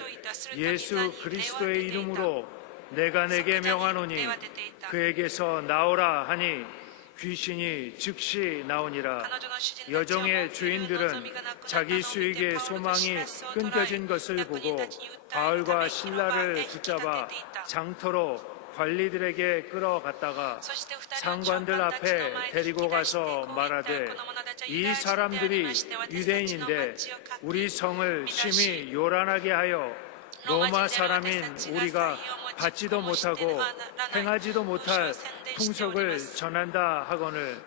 예수 그리스도의 이름으로 내가 내게 명하노니 그에게서 나오라 하니 귀신이 즉시 나오니라. 여정의 주인들은 자기 수익의 소망이 끊겨진 것을 보고 바울과 신라를 붙잡아 장터로 관리들에게 끌어갔다가 상관들 앞에 데리고 가서 말하되 이 사람들이 유대인인데 우리 성을 심히 요란하게 하여 로마 사람인 우리가 받지도 못하고 행하지도 못할 풍속을 전한다 하거늘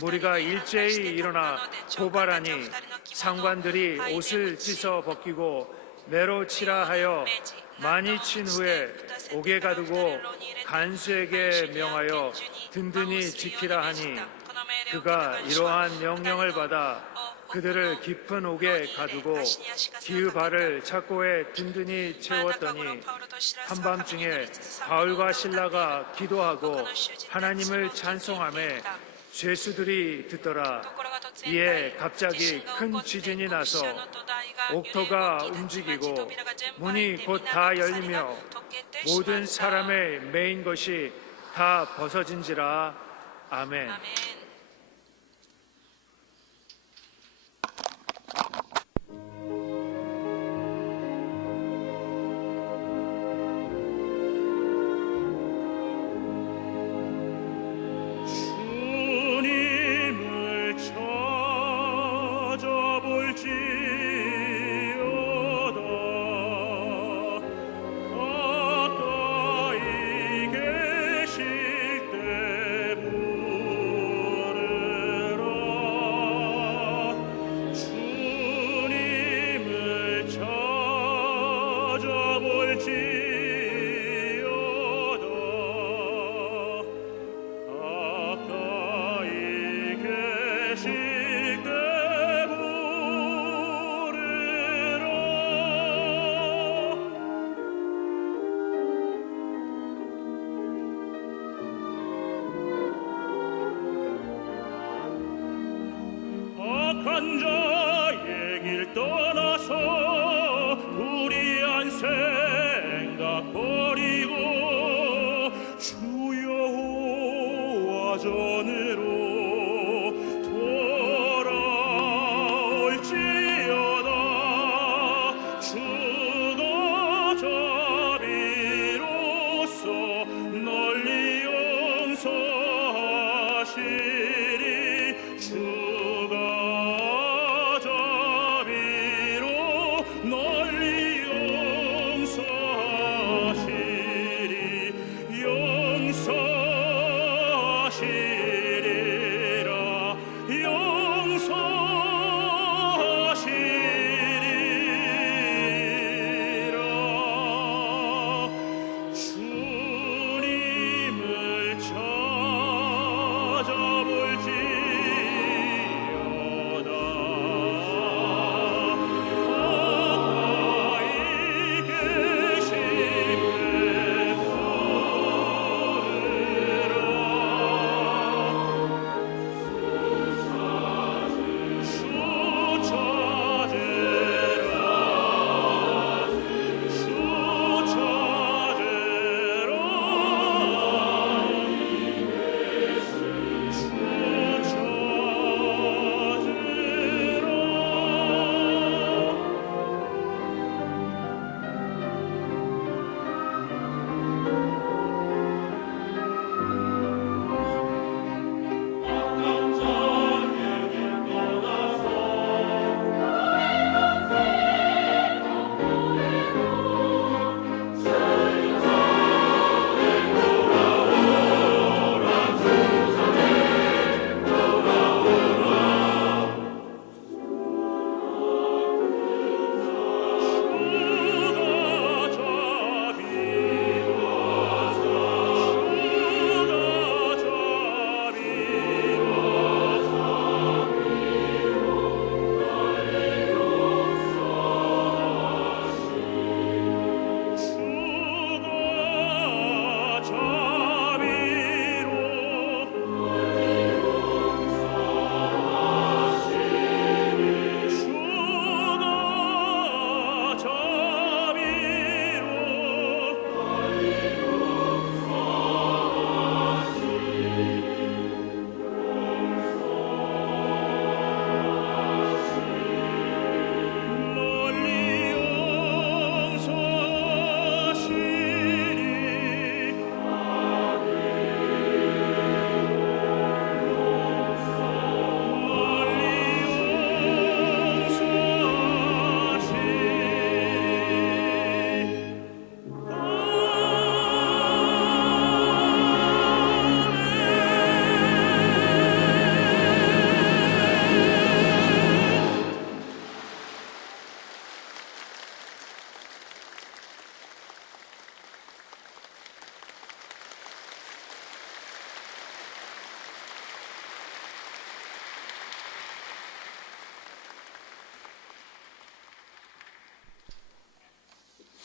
무리가 일제히 일어나 고발하니 상관들이 옷을 찢어 벗기고 매로 치라 하여 많이 친 후에 옥에 가두고 간수에게 명하여 든든히 지키라 하니 그가 이러한 명령을 받아 그들을 깊은 옥에 가두고 기으발을 착고에 든든히 채웠더니 한밤중에 바울과 신라가 기도하고 하나님을 찬송하며 죄수들이 듣더라. 이에 갑자기 큰 지진이 나서 옥토가 움직이고 문이 곧 다 열리며 모든 사람의 매인 것이 다 벗어진지라. 아멘. 주님을 찾아볼지어다 가까이 계실 때 부르라. 주님을 찾아볼지어다 가까이 계실 때 부르라. 악한 자의 길 떠나서 불의한 생각 버리고 주 여호와 전으로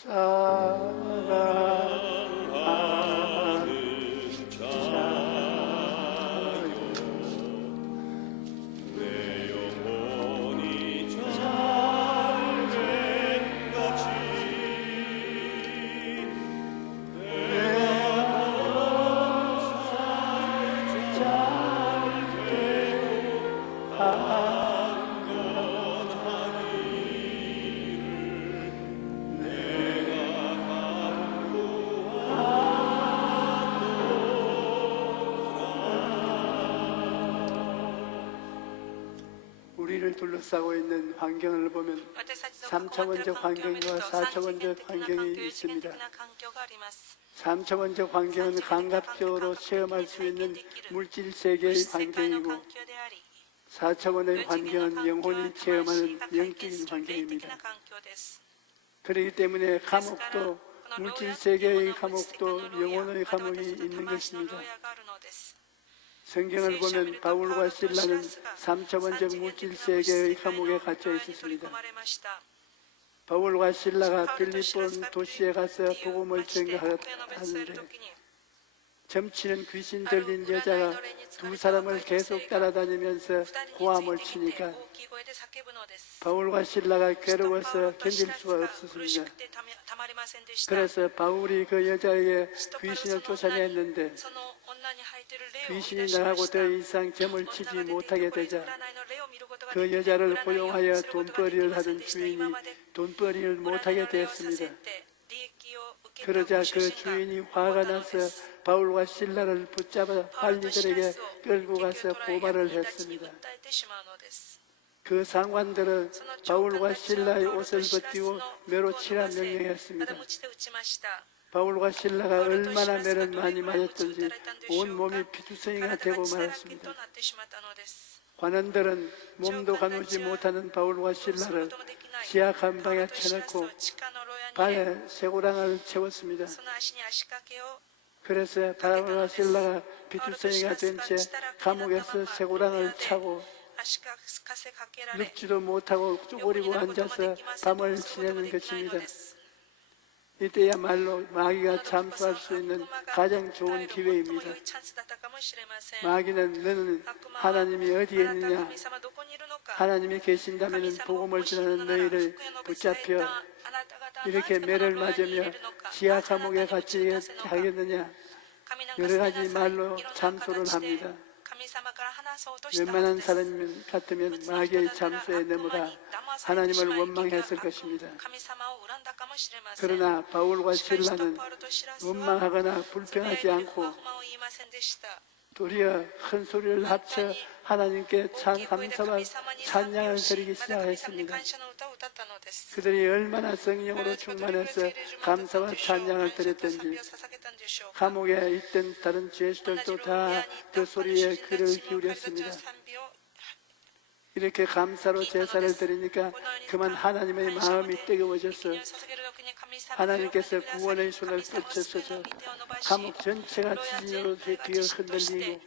사랑하는 자요 내 영혼이 잘된 같이 우리를 둘러싸고 있는 환경을 보면 3차원적 환경과 4차원적 환경이 있습니다. 3차원적 환경은 감각적으로 체험할 수 있는 물질 세계의 환경이고 4차원의 환경은 영혼이 체험하는 영적인 환경입니다. 그렇기 때문에 감옥도 물질 세계의 감옥도 영혼의 감옥이 있는 것입니다. 성경을 보면 바울과 실라는 3차원적 물질 세계의 감옥에 갇혀 있었습니다. 바울과 실라가 빌립본 도시에 가서 복음을 전가하는데 점치는 귀신 들린 여자가 두 사람을 계속 따라다니면서 고함을 치니까 바울과 실라가 괴로워서 견딜 수가 없었습니다. 그래서 바울이 그 여자에게 귀신을 쫓아냈는데 귀신이 나하고 더 이상 점을 치지 못하게 되자 그 여자를 고용하여 돈벌이를 하던 주인이 돈벌이를 못하게 되었습니다. 그러자 그 주인이 화가 나서 바울과 실라를 붙잡아 관리들에게 끌고 가서 고발을 했습니다. 그 상관들은 바울과 실라의 옷을 벗기고 매로 치라 명령했습니다. 바울과 실라가 얼마나 매를 많이 맞았던지 온 몸이 피투성이가 되고 말았습니다. 관원들은 몸도 가누지 못하는 바울과 실라를 지하 감방에 쳐넣고 발에 쇠고랑을 채웠습니다. 그래서 바울과 실라가 피투성이가 된 채 감옥에서 쇠고랑을 차고 눕지도 못하고 쪼그리고 앉아서 밤을 지내는 것입니다. 이때야말로 마귀가 잠수할 수 있는 가장 좋은 기회입니다. 마귀는 너는 하나님이 어디에 있느냐? 하나님이 계신다면 복음을 전하는 너희를 붙잡혀 이렇게 매를 맞으며 지하 감옥에 갇히게 하겠느냐? 여러 가지 말로 잠수를 합니다. 웬만한 사람 같으면 마귀의 잠수에 넘어가 하나님을 원망했을 것입니다. 그러나 바울과 실라는 원망하거나 불평하지 않고 도리어 큰 소리를 합쳐 하나님께 감사와 찬양을 드리기 시작했습니다. 그들이 얼마나 성령으로 충만해서 감사와 찬양을 드렸던지 감옥에 있던 다른 죄수들도 다 그 소리에 귀를 기울였습니다. 이렇게 감사로 제사를 드리니까 그만 하나님의 마음이 뜨거워져서 하나님께서 구원의 손을 뻗쳐서 감옥 전체가 지진으로 뒤어 흔들리고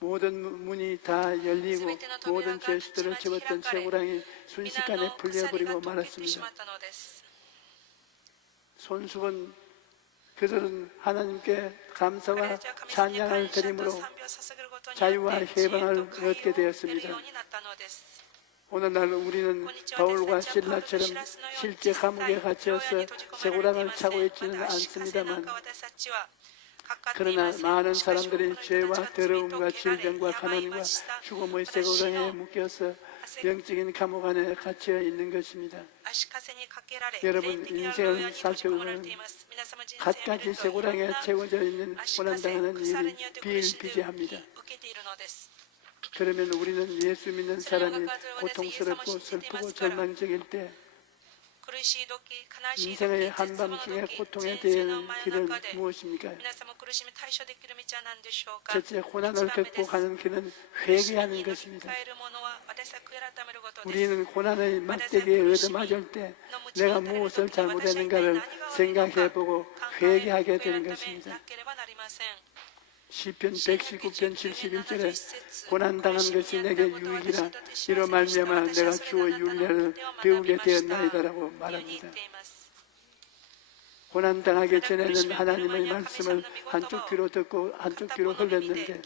모든 문이 다 열리고 모든 죄수들을 집었던 쇠고랑이 순식간에 풀려버리고 말았습니다. 손수건 그들은 하나님께 감사와 찬양을 드림으로 자유와 해방을 얻게 되었습니다. 오늘날 우리는 바울과 실라처럼 실제 감옥에 갇혀서 쇠고랑을 차고 있지는 않습니다만 그러나 많은 사람들이 죄와 더러움과 질병과 가난과 죽음의 쇠고랑에 묶여서 영적인 감옥 안에 갇혀 있는 것입니다. 여러분 인생을 살펴보면 갖가지 쇠고랑에 채워져 있는 고난당하는 일이 비일비재합니다. 그러면 우리는 예수 믿는 사람이 고통스럽고 슬프고 절망적일 때 인생의 한밤중에 고통에 대한 길은 무엇입니까? 첫째, 고난을 극복하는 길은 회개하는 것입니다. 우리는 고난의 막대기에 얻어맞을 때 내가 무엇을 잘못했는가를 생각해보고 회개하게 되는 것입니다. 시편 119편 71절에 고난당한 것이 내게 유익이라 이로 말미암아 내가 주의 율례를 배우게 되었나이다라고 말합니다. 고난당하기 전에는 하나님의 말씀을 한쪽 귀로 듣고 한쪽 귀로 흘렸는데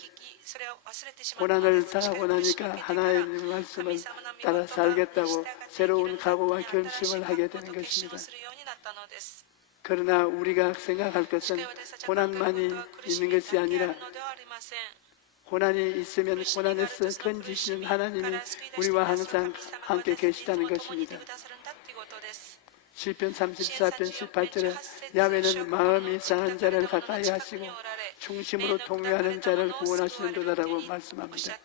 고난을 당하고 나니까 하나님의 말씀을 따라 살겠다고 새로운 각오와 결심을 하게 되는 것입니다. 그러나 우리가 생각할 것은 고난만이 있는 것이 아니라 고난이 있으면 고난에서 건지시는 하나님이 우리와 항상 함께 계시다는 것입니다. 시편 34편 18절에 야훼는 마음이 상한 자를 가까이 하시고 중심으로 통회하는 자를 구원하시는도다라고 말씀합니다.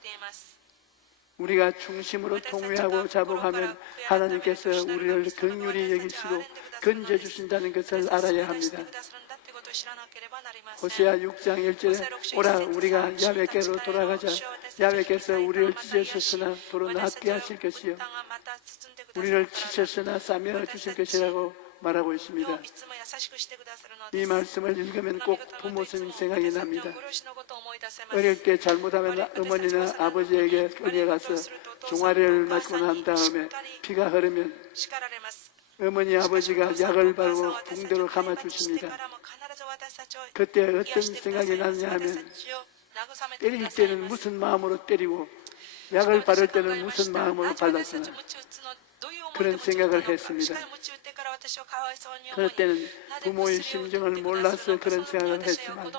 우리가 중심으로 통회하고 자복하면 하나님께서 우리를 긍휼히 여기시고 건져주신다는 것을 알아야 합니다. 호세아 6장 1절에 오라 우리가 야훼께로 돌아가자. 야훼께서 우리를 찢으셨으나 도로 낫게 하실 것이요 우리를 치셨으나 싸매어 주실 것이라고 말하고 있습니다. 이 말씀을 읽으면 꼭 부모 스님 생각이 납니다. 어릴 때 잘못하면 어머니나 아버지에게 끌려가서 종아리를 맞고 난 다음에 피가 흐르면 어머니 아버지가 약을 바르고 붕대로 감아주십니다. 그때 어떤 생각이 나느냐 하면 때릴 때는 무슨 마음으로 때리고 약을 바를 때는 무슨 마음으로 발랐으나 그런 생각을 했습니다. 그럴 때는 부모의 심정을 몰라서 그런 생각을 했지만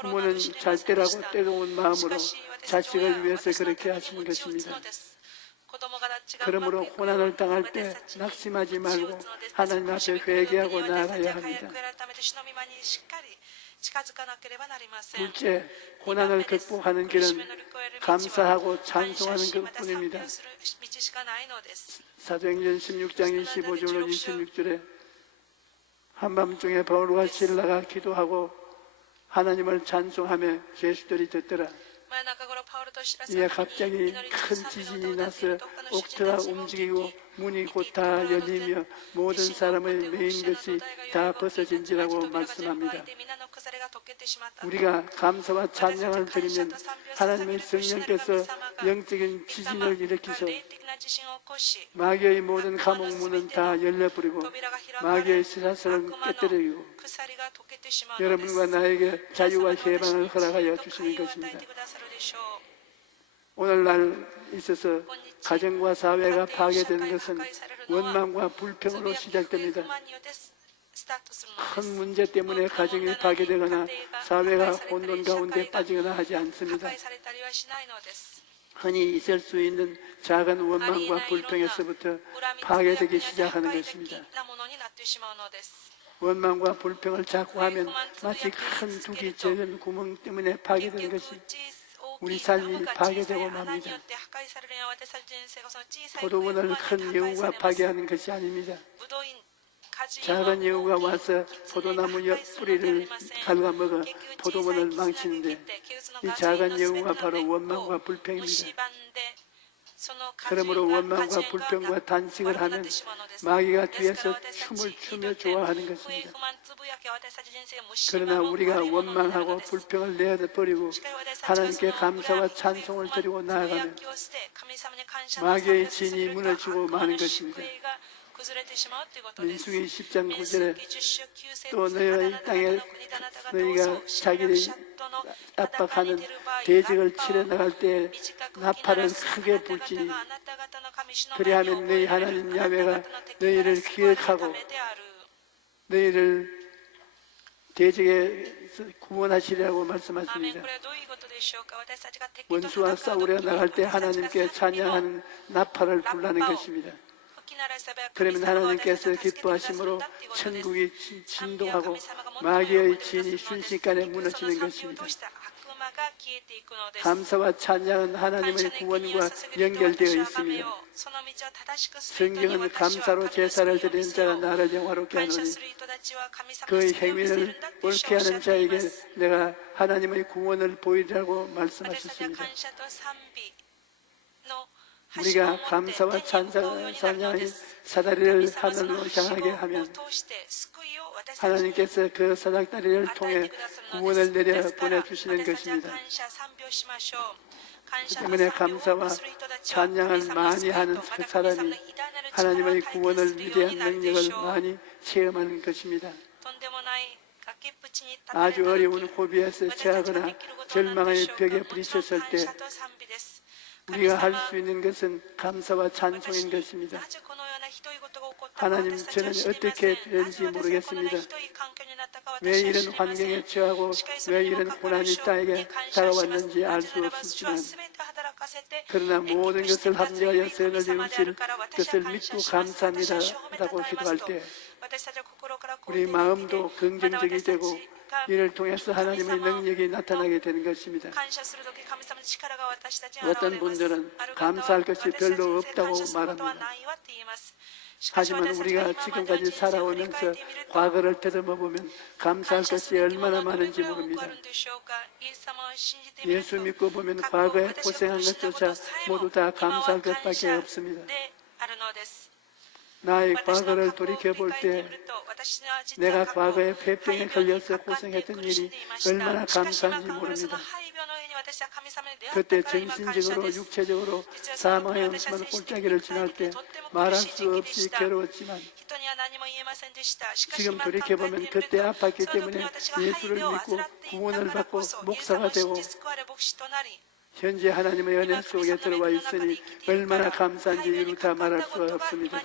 부모는 잘 때라고 뜨거운 마음으로 자식을 위해서 그렇게 하시는 것입니다. 그러므로 고난을 당할 때 낙심하지 말고 하나님 앞에 회개하고 나아가야 합니다. 둘째, 고난을 극복하는 길은 감사하고 찬송하는 것뿐입니다. 사도행전 16장 25절로 26절에 한밤중에 바울과 실라가 기도하고 하나님을 찬송하며 죄수들이 듣더라. 이에 갑자기 큰 지진이 나서 옥토가 움직이고 문이 곧 다 열리며 모든 사람의 메인 것이 다 벗어진지라고 말씀합니다. 우리가 감사와 찬양을 드리면 하나님의 성령께서 영적인 지진을 일으키서 마귀의 모든 감옥문은 다 열려버리고 마귀의 시사슬은 깨뜨리고 여러분과 나에게 자유와 해방을 허락하여 주시는 것입니다. 오늘날 있어서 가정과 사회가 파괴되는 것은 원망과 불평으로 시작됩니다. 큰 문제 때문에 가정이 파괴되거나 사회가 혼돈 가운데 빠지거나 하지 않습니다. 흔히 있을 수 있는 작은 원망과 불평에서부터 파괴되기 시작하는 것입니다. 원망과 불평을 자꾸 하면 마치 큰 둑이 적은 구멍 때문에 파괴되는 것이 우리 삶이 파괴되고 맙니다. 포도원을 큰 여우가 파괴하는 것이 아닙니다. 작은 여우가 와서 포도나무 옆 뿌리를 갉아먹어 포도원을 망치는데 이 작은 여우가 바로 원망과 불평입니다. 그러므로 원망과 불평과 단식을 하면 마귀가 뒤에서 춤을 추며 좋아하는 것입니다. 그러나 우리가 원망하고 불평을 내버리고 하나님께 감사와 찬송을 드리고 나아가면 마귀의 진이 무너지고 마는 것입니다. 민수기 10장 9절에 또 너희가 이 땅에 너희가 자기들이 압박하는 대적을 치러 나갈 때 나팔을 크게 불지니 그리하면 너희 하나님 야훼가 너희를 기억하고 너희를 대적에서 구원하시리라고 말씀하십니다. 원수와 싸우려 나갈 때 하나님께 찬양하는 나팔을 불라는 것입니다. 그러면 하나님께서 기뻐하심으로 천국이 진동하고 마귀의 진이 순식간에 무너지는 것입니다. 감사와 찬양은 하나님의 구원과 연결되어 있습니다. 성경은 감사로 제사를 드리는 자가 나를 영화롭게 하노니 그의 행위를 옳게 하는 자에게 내가 하나님의 구원을 보이리라고 말씀하셨습니다. 우리가 감사와 찬양의 사다리를 하늘로 향하게 하면 하나님께서 그 사닥다리를 통해 구원을 내려 보내주시는 것입니다. 그 때문에 감사와 찬양을 많이 하는 그 사람이 하나님의 구원을 위대한 능력을 많이 체험하는 것입니다. 아주 어려운 고비에서 처하거나 절망의 벽에 부딪혔을 때 우리가 할 수 있는 것은 감사와 찬송인 것입니다. 하나님, 저는 어떻게 될지 모르겠습니다. 왜 이런 환경에 처하고 왜 이런 고난이 땅에게 다가왔는지 알 수 없지만, 그러나 모든 것을 합력하여 선을 이루실 것을 믿고 감사합니다 라고 기도할 때 우리 마음도 긍정적이 되고 이를 통해서 하나님의 능력이 나타나게 되는 것입니다. 어떤 분들은 감사할 것이 별로 없다고 말합니다. 하지만 우리가 지금까지 살아오면서 과거를 되돌아 보면 감사할 것이 얼마나 많은지 모릅니다. 예수 믿고 보면 과거에 고생한 것조차 모두 다 감사할 것밖에 없습니다. 나의 과거를 돌이켜볼 때 내가 과거에 폐병에 걸려서 고생했던 일이 얼마나 감사한지 모릅니다. 그때 정신적으로 육체적으로 사망의 엄청난 골짜기를 지날 때 말할 수 없이 괴로웠지만 지금 돌이켜보면 그때 아팠기 때문에 예수를 믿고 구원을 받고 목사가 되고 현재 하나님의 은혜 속에 들어와 있으니 얼마나 감사한지 이루 다 말할 수가 없습니다.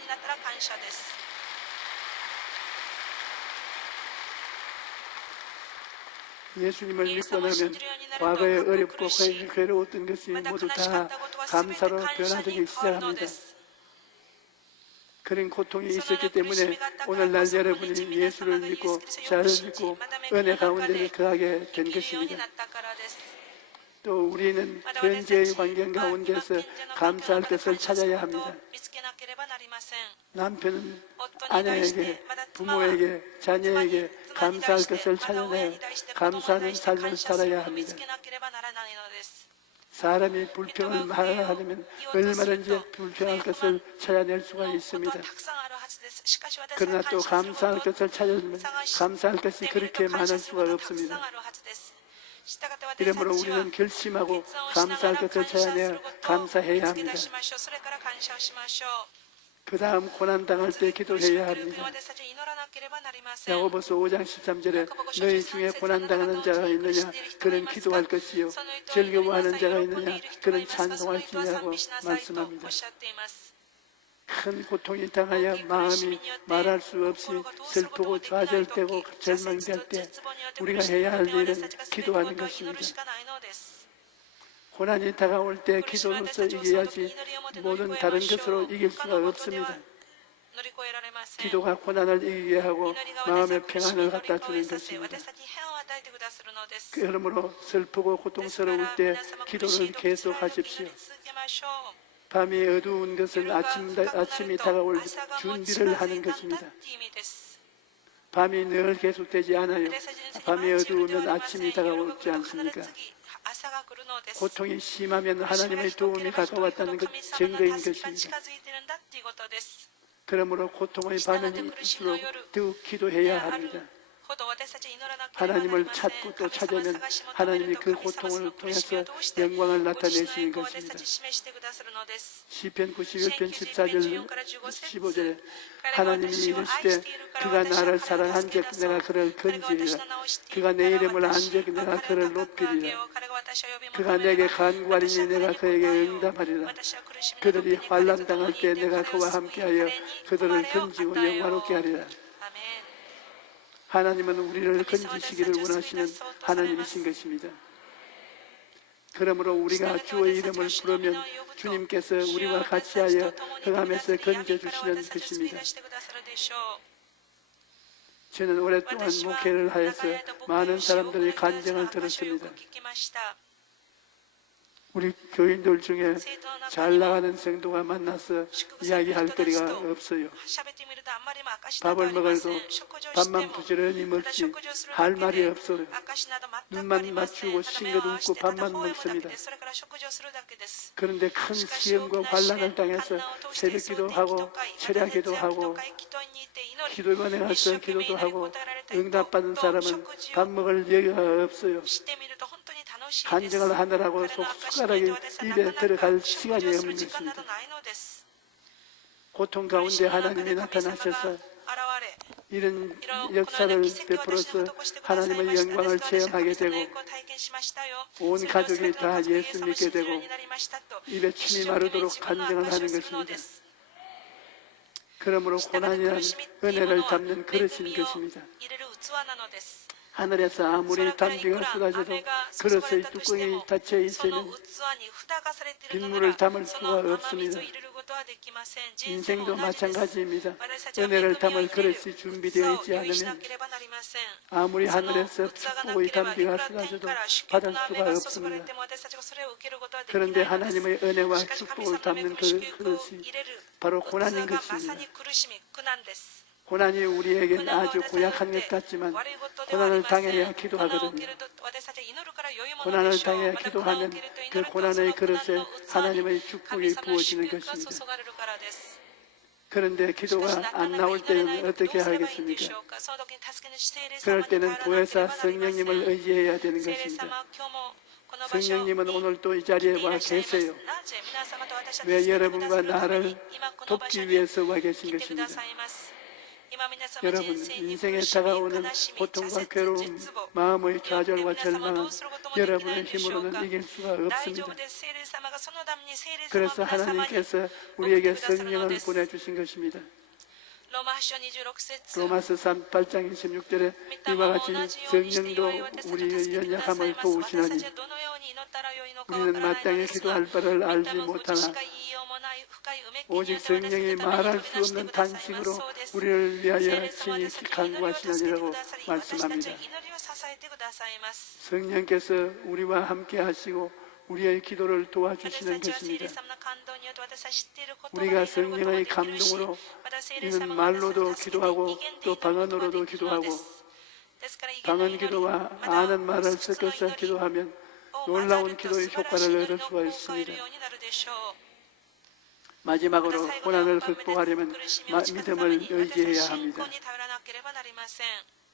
예수님을 믿고 나면 과거에 어렵고 괴로웠던 것이 모두 다 감사로 변화되기 시작합니다. 그런 고통이 있었기 때문에 오늘날 여러분이 예수를 믿고 저를 믿고 은혜 가운데 거하게 된 것입니다. 또 우리는 현재의 환경 가운데서 감사할 것을 찾아야 합니다. 남편은 아내에게, 부모에게, 자녀에게 감사할 것을 찾아내어 감사하는 삶을 살아야 합니다. 사람이 불평을 말하려면 얼마든지 불평할 것을 찾아낼 수가 있습니다. 그러나 또 감사할 것을 찾아내면 감사할 것이 그렇게 많을 수가 없습니다. 이러므로 우리는 결심하고 감사할 것을 찾아내어 감사해야 합니다. 그 다음 고난당할 때 기도해야 합니다. 야고보서 5장 13절에 너희 중에 고난당하는 자가 있느냐 그는 기도할 것이요 즐거워하는 자가 있느냐 그는 찬송할지니라고 말씀합니다. 큰 고통이 당하여 마음이 말할 수 없이 슬프고 좌절되고 절망될 때 우리가 해야 할 일은 기도하는 것입니다. 고난이 다가올 때 기도로서 이겨야지 모든 다른 것으로 이길 수가 없습니다. 기도가 고난을 이기게 하고 마음의 평안을 갖다 주는 것입니다. 그러므로 슬프고 고통스러울 때 기도를 계속하십시오. 밤이 어두운 것은 아침이 다가올 준비를 하는 것입니다. 밤이 늘 계속되지 않아요. 밤이 어두우면 아침이 다가오지 않습니까? 고통이 심하면 하나님의 도움이 가까웠다는 것 증거인 것입니다. 그러므로 고통의 밤일수록 더욱 기도해야 합니다. 하나님을 찾고 또 찾으면 하나님이 그 고통을 통해서 영광을 나타내시는 것입니다. 시편 91편 14절 15절에 하나님이 이르시되 그가 나를 사랑한즉 내가 그를 건지리라. 그가 내 이름을 안즉 내가 그를 높이리라. 그가 내게 간구하리니 내가 그에게 응답하리라. 그들이 환난 당할 때 내가 그와 함께하여 그들을 건지고 영화롭게 하리라. 하나님은 우리를 건지시기를 원하시는 하나님이신 것입니다. 그러므로 우리가 주의 이름을 부르면 주님께서 우리와 같이하여 흥함에서 건져주시는 것입니다. 저는 오랫동안 목회를 하여서 많은 사람들의 간증을 들었습니다. 우리 교인들 중에 잘 나가는 성도가 만나서 이야기할 거리가 없어요. 밥을 먹어도 밥만 부지런히 먹지 할 말이 없어요. 눈만 맞추고 싱긋 웃고 밥만 먹습니다. 그런데 큰 시험과 환난을 당해서 새벽기도 하고 철야기도 하고 기도원에 가서 기도도 하고 응답받은 사람은 밥 먹을 여유가 없어요. 간증을 하느라고 숟가락이 입에 들어갈 시간이 없는 것입니다. 고통 가운데 하나님이 나타나셔서 이런 역사를 베풀어서 하나님의 영광을 체험하게 되고 온 가족이 다 예수 믿게 되고 입에 침이 마르도록 간증을 하는 것입니다. 그러므로 고난이란 은혜를 담는 그릇인 것입니다. 하늘에서 아무리 단비가 쏟아져도 그릇의 뚜껑이 닫혀 있으면 빗물을 담을 수가 없습니다. 인생도 마찬가지입니다. 은혜를 담을 그릇이 준비되어 있지 않으면 아무리 하늘에서 축복의 단비가 쏟아져도 받을 수가 없습니다. 그런데 하나님의 은혜와 축복을 담는 그 그릇이 바로 고난인 것입니다. 고난이 우리에겐 아주 고약한 것 같지만 고난을 당해야 기도하거든요. 고난을 당해야 기도하면 그 고난의 그릇에 하나님의 축복이 부어지는 것입니다. 그런데 기도가 안 나올 때는 어떻게 하겠습니까? 그럴 때는 보혜사 성령님을 의지해야 되는 것입니다. 성령님은 오늘 또 이 자리에 와 계세요. 왜 여러분과 나를 돕기 위해서 와 계신 것입니다. 여러분, 인생에 다가오는 고통과 괴로움, 마음의 좌절과 절망은 여러분의 힘으로는 이길 수가 없습니다. 그래서 하나님께서 우리에게 성령을 보내주신 것입니다. 로마서 8장 26절에 이와 같이 성령도 우리의 연약함을 도우시나니 우리는 마땅히 기도할 바를 알지 못하나 오직 성령이 말할 수 없는 탄식으로 우리를 위하여 친히 간구하시느니라고 말씀합니다. 성령께서 우리와 함께 하시고 우리의 기도를 도와주시는 것입니다. 우리가 성령의 감동으로 이는 말로도 기도하고 또 방언으로도 기도하고 방언 기도와 아는 말을 섞어서 기도하면 놀라운 기도의 효과를 얻을 수가 있습니다. 마지막으로 고난을 극복하려면 믿음을 의지해야 합니다.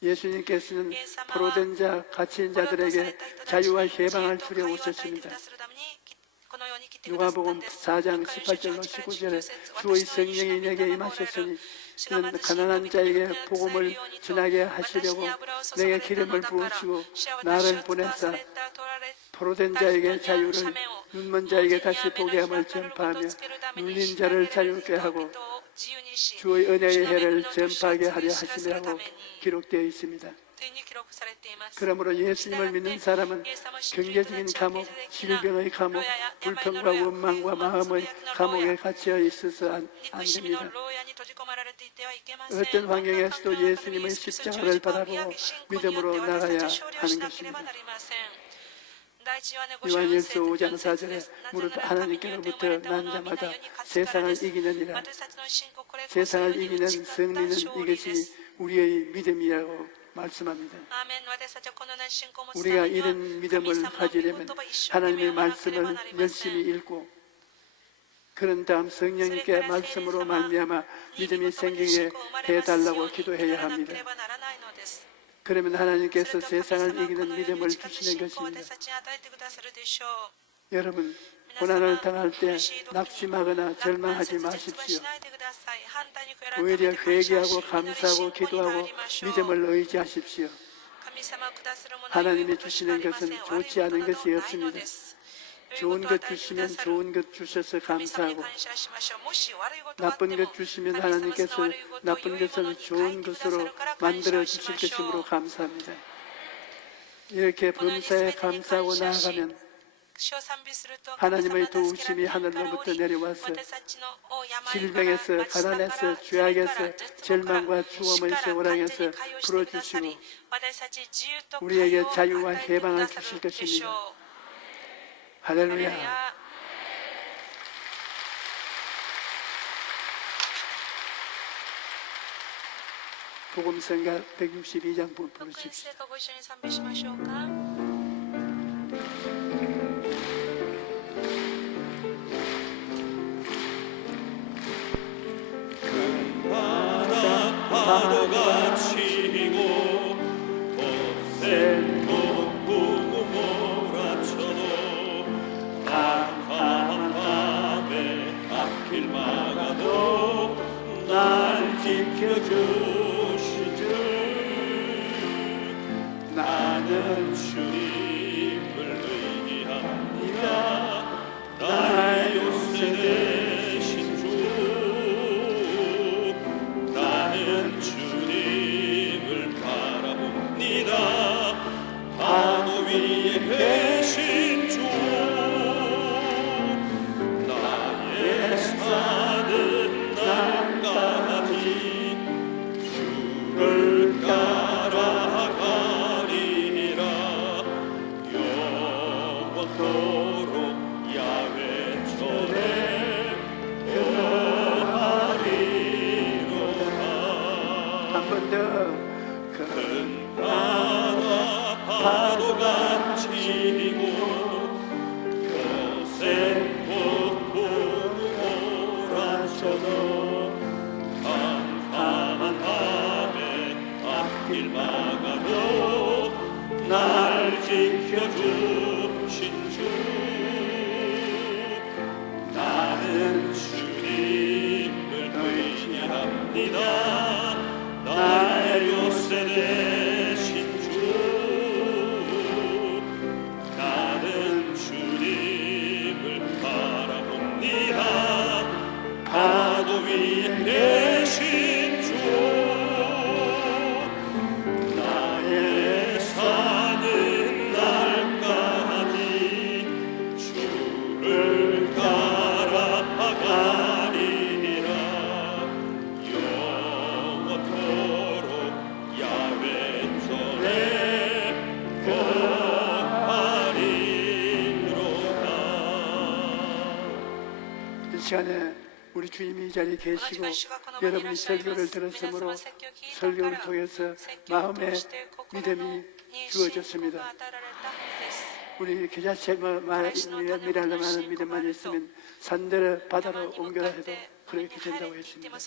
예수님께서는 포로된 자, 갇힌 자들에게 자유와 해방을 주려 오셨습니다. 누가복음 4장 18절로 19절에 주의 성령이 내게 임하셨으니 이는 가난한 자에게 복음을 전하게 하시려고 내게 기름을 부으시고 나를 보내사 포로된 자에게 자유를, 눈먼 자에게 다시 보게 함을 전파하며 눌린 자를 자유케 하고 주의 은혜의 해를 전파하게 하려 하시라고 기록되어 있습니다. 그러므로 예수님을 믿는 사람은 경제적인 감옥, 질병의 감옥, 불평과 원망과 마음의 감옥에 갇혀 있어서 안 됩니다. 어떤 환경에서도 예수님의 십자가를 바라보고 믿음으로 나가야 하는 것입니다. 요한일서 5장 4절에 무릇 하나님께로부터 난 자마다 세상을 이기느니라. 세상을 이기는 승리는 이것이 우리의 믿음이라고 말씀합니다. 우리가 이런 믿음을 가지려면 하나님의 말씀을 열심히 읽고 그런 다음 성령님께 말씀으로 말미암아 믿음이 생기게 해달라고 기도해야 합니다. 그러면 하나님께서 세상을 이기는 믿음을 주시는 것입니다. 여러분, 고난을 당할 때 낙심하거나 절망하지 마십시오. 오히려 회개하고 감사하고 기도하고 믿음을 의지하십시오. 하나님이 주시는 것은 좋지 않은 것이 없습니다. 좋은 것 주시면 좋은 것 주셔서 감사하고 나쁜 것 주시면 하나님께서 나쁜 것을 좋은 것으로 만들어 주실 것이므로 감사합니다. 이렇게 범사에 감사하고 나아가면 하나님의 도우심이 하늘로부터 내려와서 질병에서, 가난에서, 죄악에서, 절망과 죽음의 세월항에서 풀어주시고 우리에게 자유와 해방을 주실 것입니다. 할렐루야. 복음성가 162장 부르십시오. 파도가 치고 거센 폭풍우 몰아쳐도 깜깜한 밤에 앞길 막아도 한 번 더 큰 바다 파도가 치고 거센 폭풍 몰아쳐도 캄캄한 밤에 앞길 막아도 날 지켜주신 주 나는 주님을 의지합니다. 나의 요새 되신 주 나는 주님을 바라봅니다. 파도 위에 계신 주 나의 사는 날까지 주를 따라가리라. 영원토록 야훼 전에 거하리로다. 이 시간에 우리 주님이 이 자리에 계시고 여러분이 설교를 들었으므로 설교를 통해서 마음에 믿음이 주어졌습니다. 우리 계좌채밀하는 많은 믿음만 있으면 산대를 바다로 옮겨라 해도 그렇게 된다고 했습니다.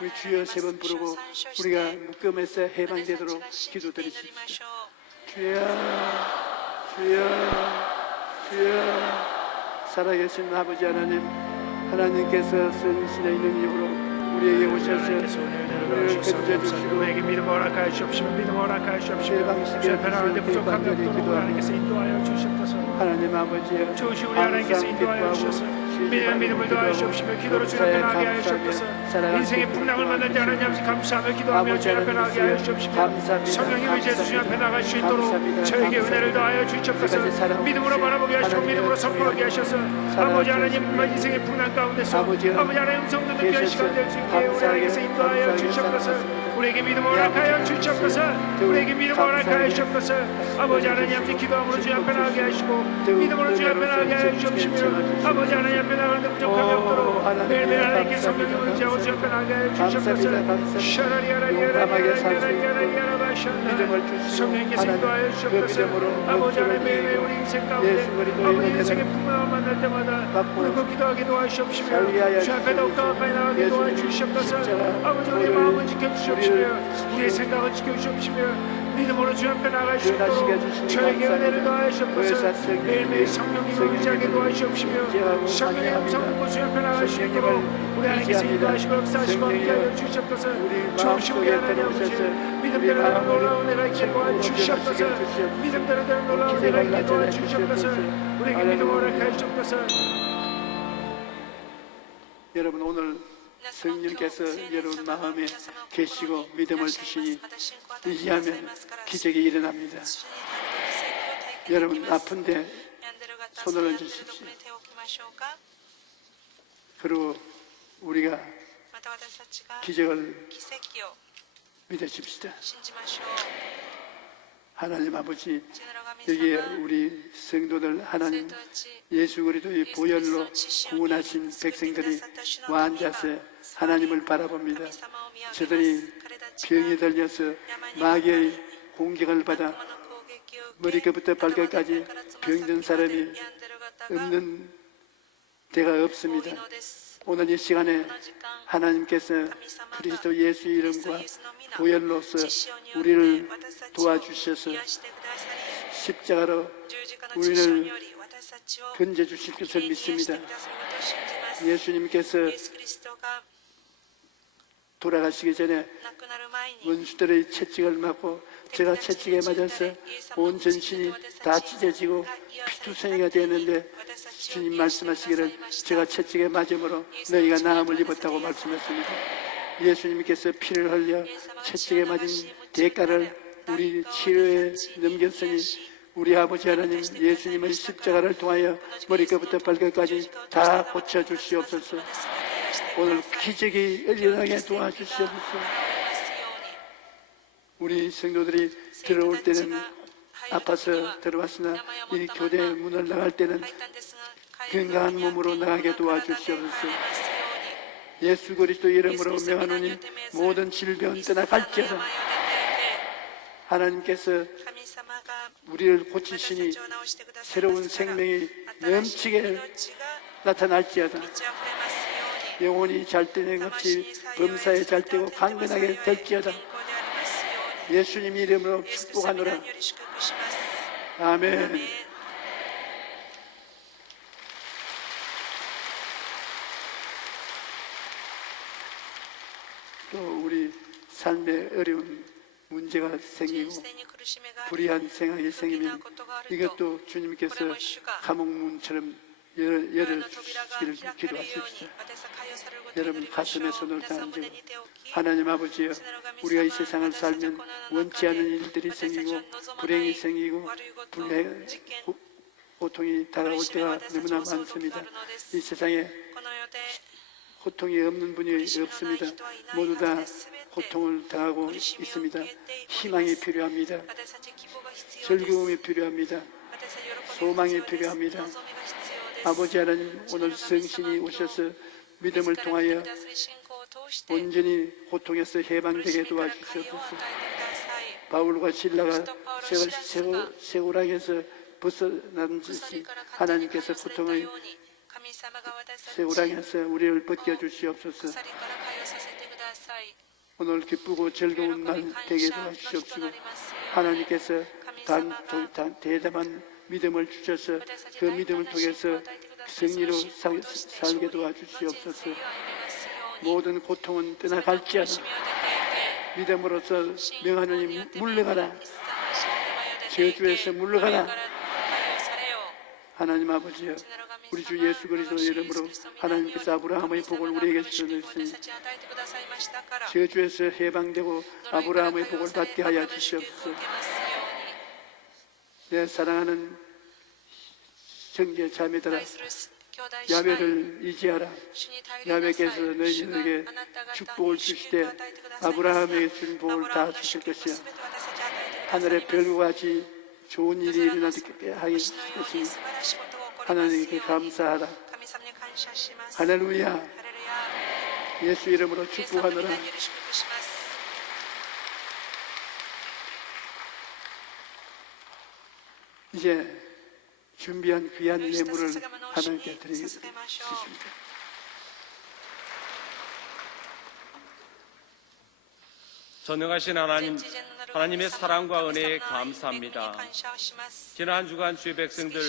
우리 주여 세 번 부르고 우리가 묶음에서 해방되도록 기도드리십시오. 주여 주여 주여 살아계신 아버지 하나님, 하나님께서 성신의 능력으로 우리에게 오셔서 우리를 건져주시고 우리에게 믿음 허락하여 주옵시며 믿음 허락하여 주옵시며 변화하는데 부족함이 없도록 하나님께서 인도하여 주시옵소서. 하나님 아버지여 주시 우리 하나님께서 인도하여 주셔서 믿음을 더하여 주옵시며 기도로 주여 변하게 하여 주옵소서. 인생의 풍랑을 만날 때 하나님 아버지 감사하며 기도하며 주여 변하게 하여 주옵시며 성령의 의지에서 주여 변화할 수 있도록 저에게 은혜를 더하여 주옵소서. 믿음으로 바라보게 하시고 믿음으로 선포하게 하셔서 아버지 하나님 인생의 풍랑 가운데서 아버지 하나님 음성 듣는 귀한 시간 될 수 있게 우리 하나님께서 인도하여 주옵소서. 우리에게 믿음 허락하여 주옵소서. 우리에게 믿음 허락하여 주옵소서. 아버지 하나님 아버지 기도함으로 주여 변하게 하시고 믿음으로 주여 변하게 하여 주옵시며 아버지 하나님 앞에 나가는데 부족함이 없도록 매일매일 하나님께 성령을 의지하고 주여 변하게 하여 주옵소서. 성령께서 인도하여 주옵소서. 아버지 하나님 매일매일 우리 인생 가운데 아버지 인생의 풍랑을 만날 때마다 우리고 기도하게 도와주시옵시며 주 앞에 더욱 가까이 나가게 도와주시옵소서. 아버지 우리의 마음을 지켜주시옵시며 우리의 생각을 지켜주시옵시며 믿음으로 주 앞에 나갈 수 있도록 저에게 은혜를 더하시옵소서. 매일매일 성령님을 의지하게 도와주시옵시며 성령의 음성 듣고 주 앞에 나갈 수 있도록 우리 하나님께서 인도하시고 역사하시고 함께하여 주시옵소서. 주옵시고 우리 하나님 아버지 믿음대로 되는 놀라운 은혜가 있게 도와주시옵소서. 믿음대로 되는 놀라운 은혜가 있게 도와주시옵소서. 우리에게 믿음 허락하여 주옵소서. 여러분 오늘 성령께서 여러분 마음에 계시고 믿음을 주시니 의지하면 기적이 일어납니다. 여러분 아픈데 손을 얹으십시오. 그리고 우리가 기적을 믿으십시다. 하나님 아버지 여기에 우리 성도들 하나님 예수 그리스도의 보혈로 구원하신 백성들이 와 앉아서 하나님을 바라봅니다. 저들이 병이 들려서 마귀의 공격을 받아 머리끝부터 발끝까지 병든 사람이 없는 데가 없습니다. 오늘 이 시간에 하나님께서 그리스도 예수 이름과 보혈로서 우리를 도와주셔서 십자가로 우리를 건져주실 것을 믿습니다. 예수님께서 돌아가시기 전에 원수들의 채찍을 맞고 제가 채찍에 맞아서 온 전신이 다 찢어지고 피투성이가 되었는데 주님 말씀하시기를 제가 채찍에 맞음으로 너희가 나음을 입었다고 말씀하십니다. 예수님께서 피를 흘려 채찍에 맞은 대가를 우리 치료에 넘겼으니 우리 아버지 하나님 예수님의 십자가를 통하여 머리끝부터 발끝까지 다 고쳐주시옵소서. 오늘 기적이 일어나게 도와주시옵소서. 우리 성도들이 들어올 때는 아파서 들어왔으나 이 교대 문을 나갈 때는 건강한 몸으로 나가게 도와주시옵소서. 예수 그리스도 이름으로 명하노니 모든 질병은 떠나갈지어다. 하나님께서 우리를 고치시니 새로운 생명이 넘치게 나타날지어다. 영혼이 잘되는 것이 범사에 잘되고 강건하게 될지어다. 예수님 이름으로 축복하노라. 아멘. 또 우리 삶에 어려운 문제가 생기고 불의한 생각이 생기면 이것도 주님께서 감옥문처럼 열어주시기를 기도하십시오. 여러분 가슴에 손을 얹고 하나님 아버지여, 우리가 이 세상을 살면 원치 않은 일들이 생기고 불행이 생기고 고통이 다가올 때가 너무나 많습니다. 이 세상에 고통이 없는 분이 없습니다. 모두 다 고통을 당하고 있습니다. 희망이 필요합니다. 즐거움이 필요합니다. 소망이 필요합니다. 아버지 하나님, 오늘 성신이 오셔서 믿음을 통하여 온전히 고통에서 해방되게 도와주시옵소서. 바울과 실라가 세우락에서 벗어난 듯이 하나님께서 고통의 세우락에서 우리를 벗겨주시옵소서. 오늘 기쁘고 즐거운 날 되게 도와주시옵시고, 하나님께서 대담한 믿음을 주셔서 그 믿음을 통해서 승리로 살게 도와주시옵소서. 모든 고통은 떠나갈지어다. 믿음으로써 명하노니 물러가라. 저주에서 물러가라. 하나님 아버지여, 우리 주 예수 그리스도 이름으로 하나님께서 아브라함의 복을 우리에게 주셨으니 저주에서 해방되고 아브라함의 복을 받게 하여 주시옵소서. 내 사랑하는 형제 자매들아, 야훼를 의지하라. 야훼께서 너희에게 축복을 주실 때 아브라함에게 준 복을 다 주실 것이야. 하늘의 별과 같이 좋은 일이 일어나게 하겠으니 하나님께 감사하라. 할렐루야. 예수 이름으로 축복하노라. 이제 준비한 귀한 예물을 하나님께 드리겠습니다. 전능하신 하나님, 하나님의 사랑과 은혜에 감사합니다. 지난 한 주간 주의 백성들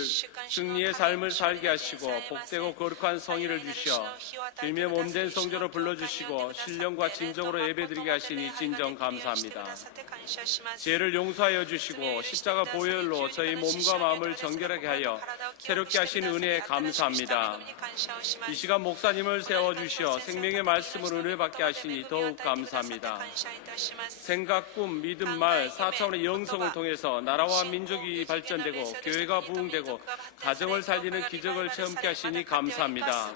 승리의 삶을 살게 하시고 복되고 거룩한 성의를 주시어 주님의 몸된 성전으로 불러주시고 신령과 진정으로 예배드리게 하시니 진정 감사합니다. 죄를 용서하여 주시고 십자가 보혈로 저희 몸과 마음을 정결하게 하여 새롭게 하신 은혜에 감사합니다. 이 시간 목사님을 세워주시어 생명의 말씀을 은혜 받게 하시니 더욱 감사합니다. 생각, 꿈, 믿음, 말, 4차원의 영성을 통해서 나라와 민족이 발전되고 교회가 부흥되고 가정을 살리는 기적을 체험케 하시니 감사합니다.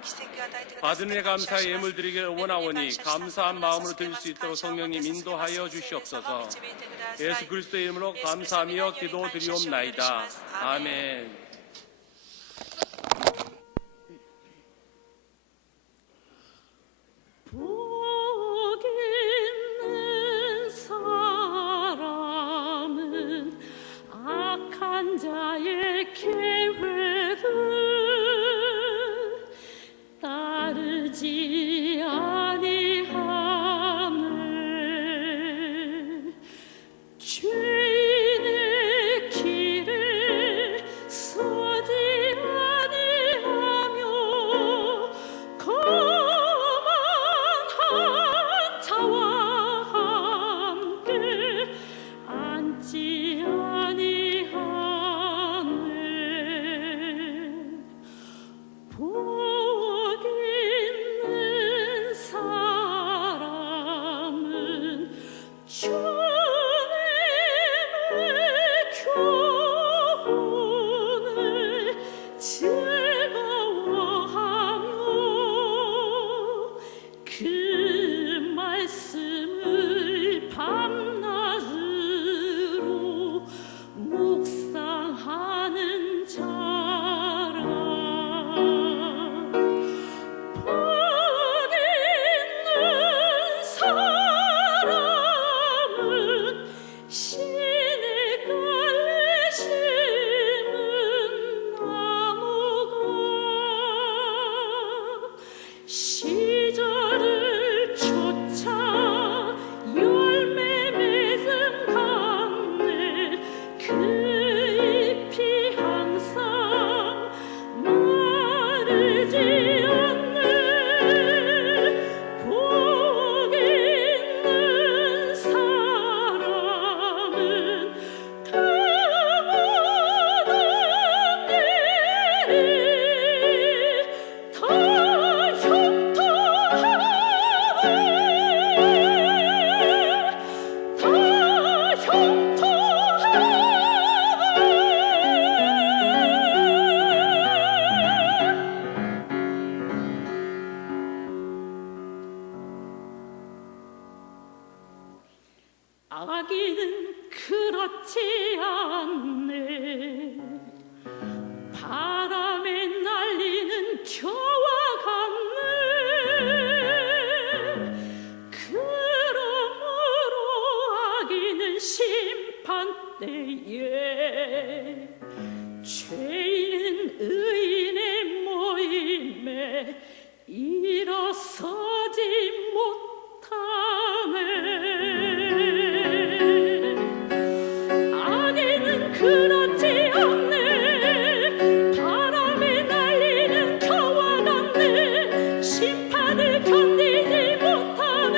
받은 은혜 감사의 예물 드리기를 원하오니 감사한 마음으로 드릴 수 있도록 성령님 인도하여 주시옵소서. 예수 그리스도의 이름으로 감사하며 기도드리옵나이다. 아멘. 복 있는 사람은 악한 자의 계획을 따르지 아니하네. 죄인의 길을 서지 아니하며 거만한 자와 함께 앉지 아니하네. 복 있는 사람은 주님의 교훈을 즐거워하며 그 말씀을 밤낮으로 묵상하는 자라. 복 아기는 그렇지 않네. 바람에 날리는 겨와 같네. 그러므로 아기는 심판대에 죄인은 의인의 모임에 일어서지 못하네. 아기는 그렇지 않네. 바람에 날리는 겨와 같네. 심판을 견디지 못하네.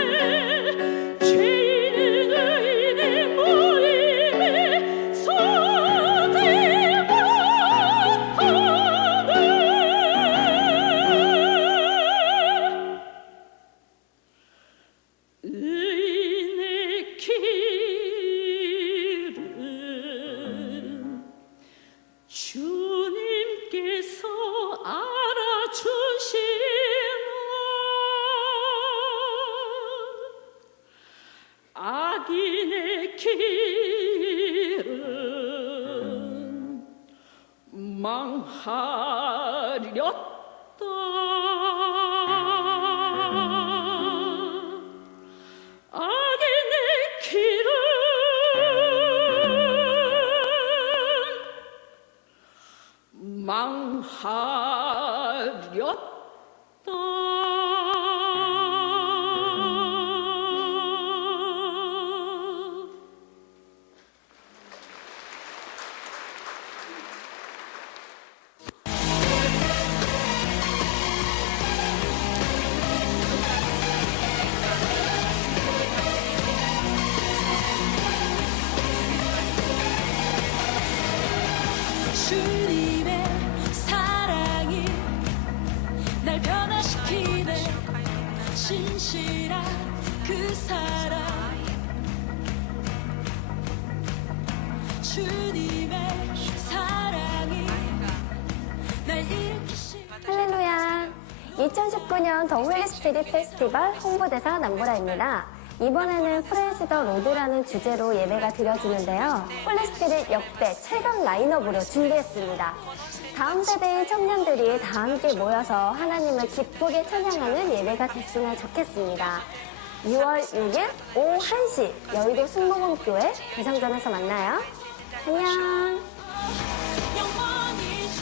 죄인은 의인의 모임에 서지 못하네. 의인의 길은 주님께서 알아주시나. 악인의 길은 망하렸다. 악인의 길은 망하렸다. 주님의 사랑이 날 변화시키네. 신실한 그 사랑. 주님의 사랑이 날 일으키시네. 할렐루야! 2019년 더 홀리 스피릿 페스티벌 홍보대사 남보라입니다. 이번에는 프레이즈 더 로드라는 주제로 예배가 드려지는데요. 홀리 스피릿 역대 최강 라인업으로 준비했습니다. 다음 세대의 청년들이 다 함께 모여서 하나님을 기쁘게 찬양하는 예배가 됐으면 좋겠습니다. 6월 6일 오후 1시 여의도 순복음교회 비성전에서 만나요. 안녕! 영원히 주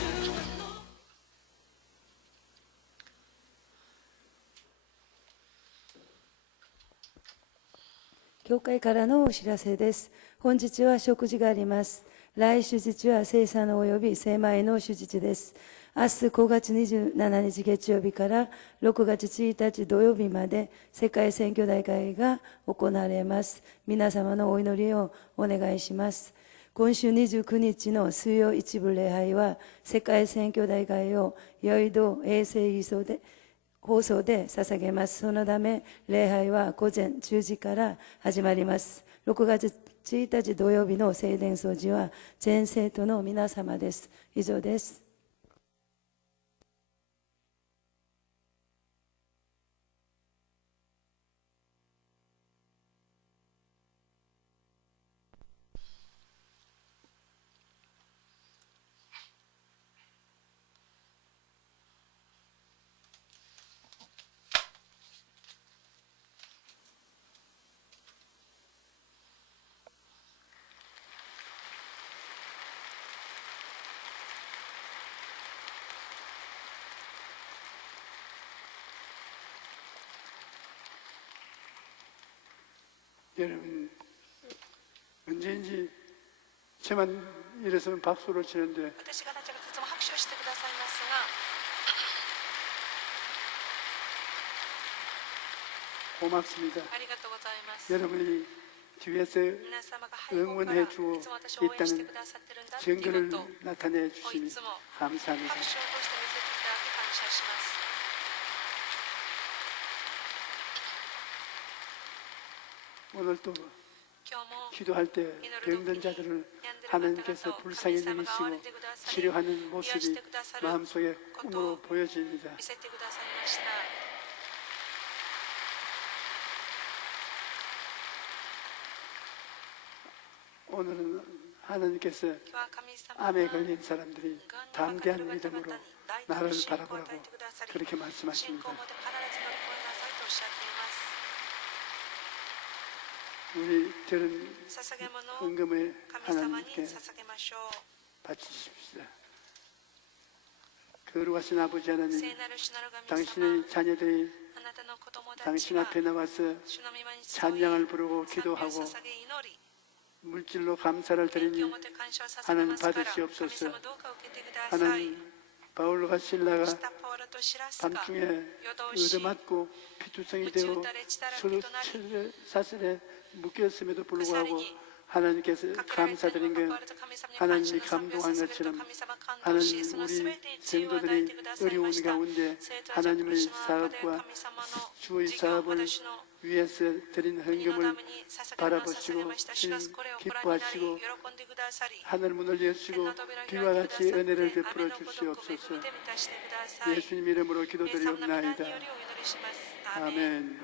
教会からのお知らせです。本日は食事があります。来手日は聖餐及び聖米の手日です。明日5月27日月曜日から6月1日土曜日まで世界選挙大会が行われます。皆様のお祈りをお願いします。今週29日の水曜一部礼拝は世界選挙大会を酔戸衛星放送で捧げます。そのため礼拝は午前10時から始まります。6月1日土曜日の聖殿掃除は全生徒の皆様です。以上です。여러분, 언제인지 저만 일어서면 박수를 치는데 私がたちがいつも拍手をしてくださいますが 고맙습니다. ありがとうございます。 여러분이 뒤에서 皆様が背後から 응원해주고 いつも私を応援してくださってるんだっていう 증거를 ことを 나타내 주시니 いつも 감사합니다. 拍手を通して見せていただき感謝します。 오늘도 今日も 기도할 때 병든 자들을 하나님께서 불쌍히 여기시고 치료하는 모습이 마음속에 꿈으로 보여집니다. 見せてくださいました。 이 오늘은 하나님께서 암에 걸린 사람들이 담대한 믿음으로 나를 바라보라고 그렇게 말씀하십니다. 우리 들은 헌금을 하나님께 바치십시다. 거룩하신 아버지 하나님, 당신의 자녀들이 당신 앞에 나와서 찬양을 부르고 기도하고 물질로 감사를 드리니 하나님 받으시옵소서. 하나님, 바울과 신라가 밤중에 얻어맞고 피투성이 되어 서로 사슬에 묶였음에도 불구하고 하나님께서 감사드린 것, 하나님이 감동한 것처럼 하나님, 우리 성도들이 어려운 가운데 하나님의 사업과 주의 사업을 위해서 드린 헌금을 바라보시고 기뻐하시고 하늘 문을 여시고 비와 같이 은혜를 베풀어 주시옵소서. 예수님 이름으로 기도드리옵나이다. 아멘.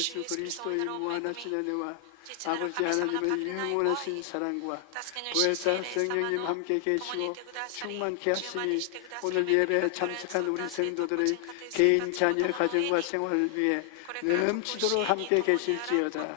예수 그리스도의 무한하신 은혜와 아버지 하나님의 영원하신 사랑과 보혜사 성령님 함께 계시고 충만케 하시니 오늘 예배에 참석한 우리 성도들의 개인 자녀 가정과 생활을 위해 넘치도록 함께 계실지어다.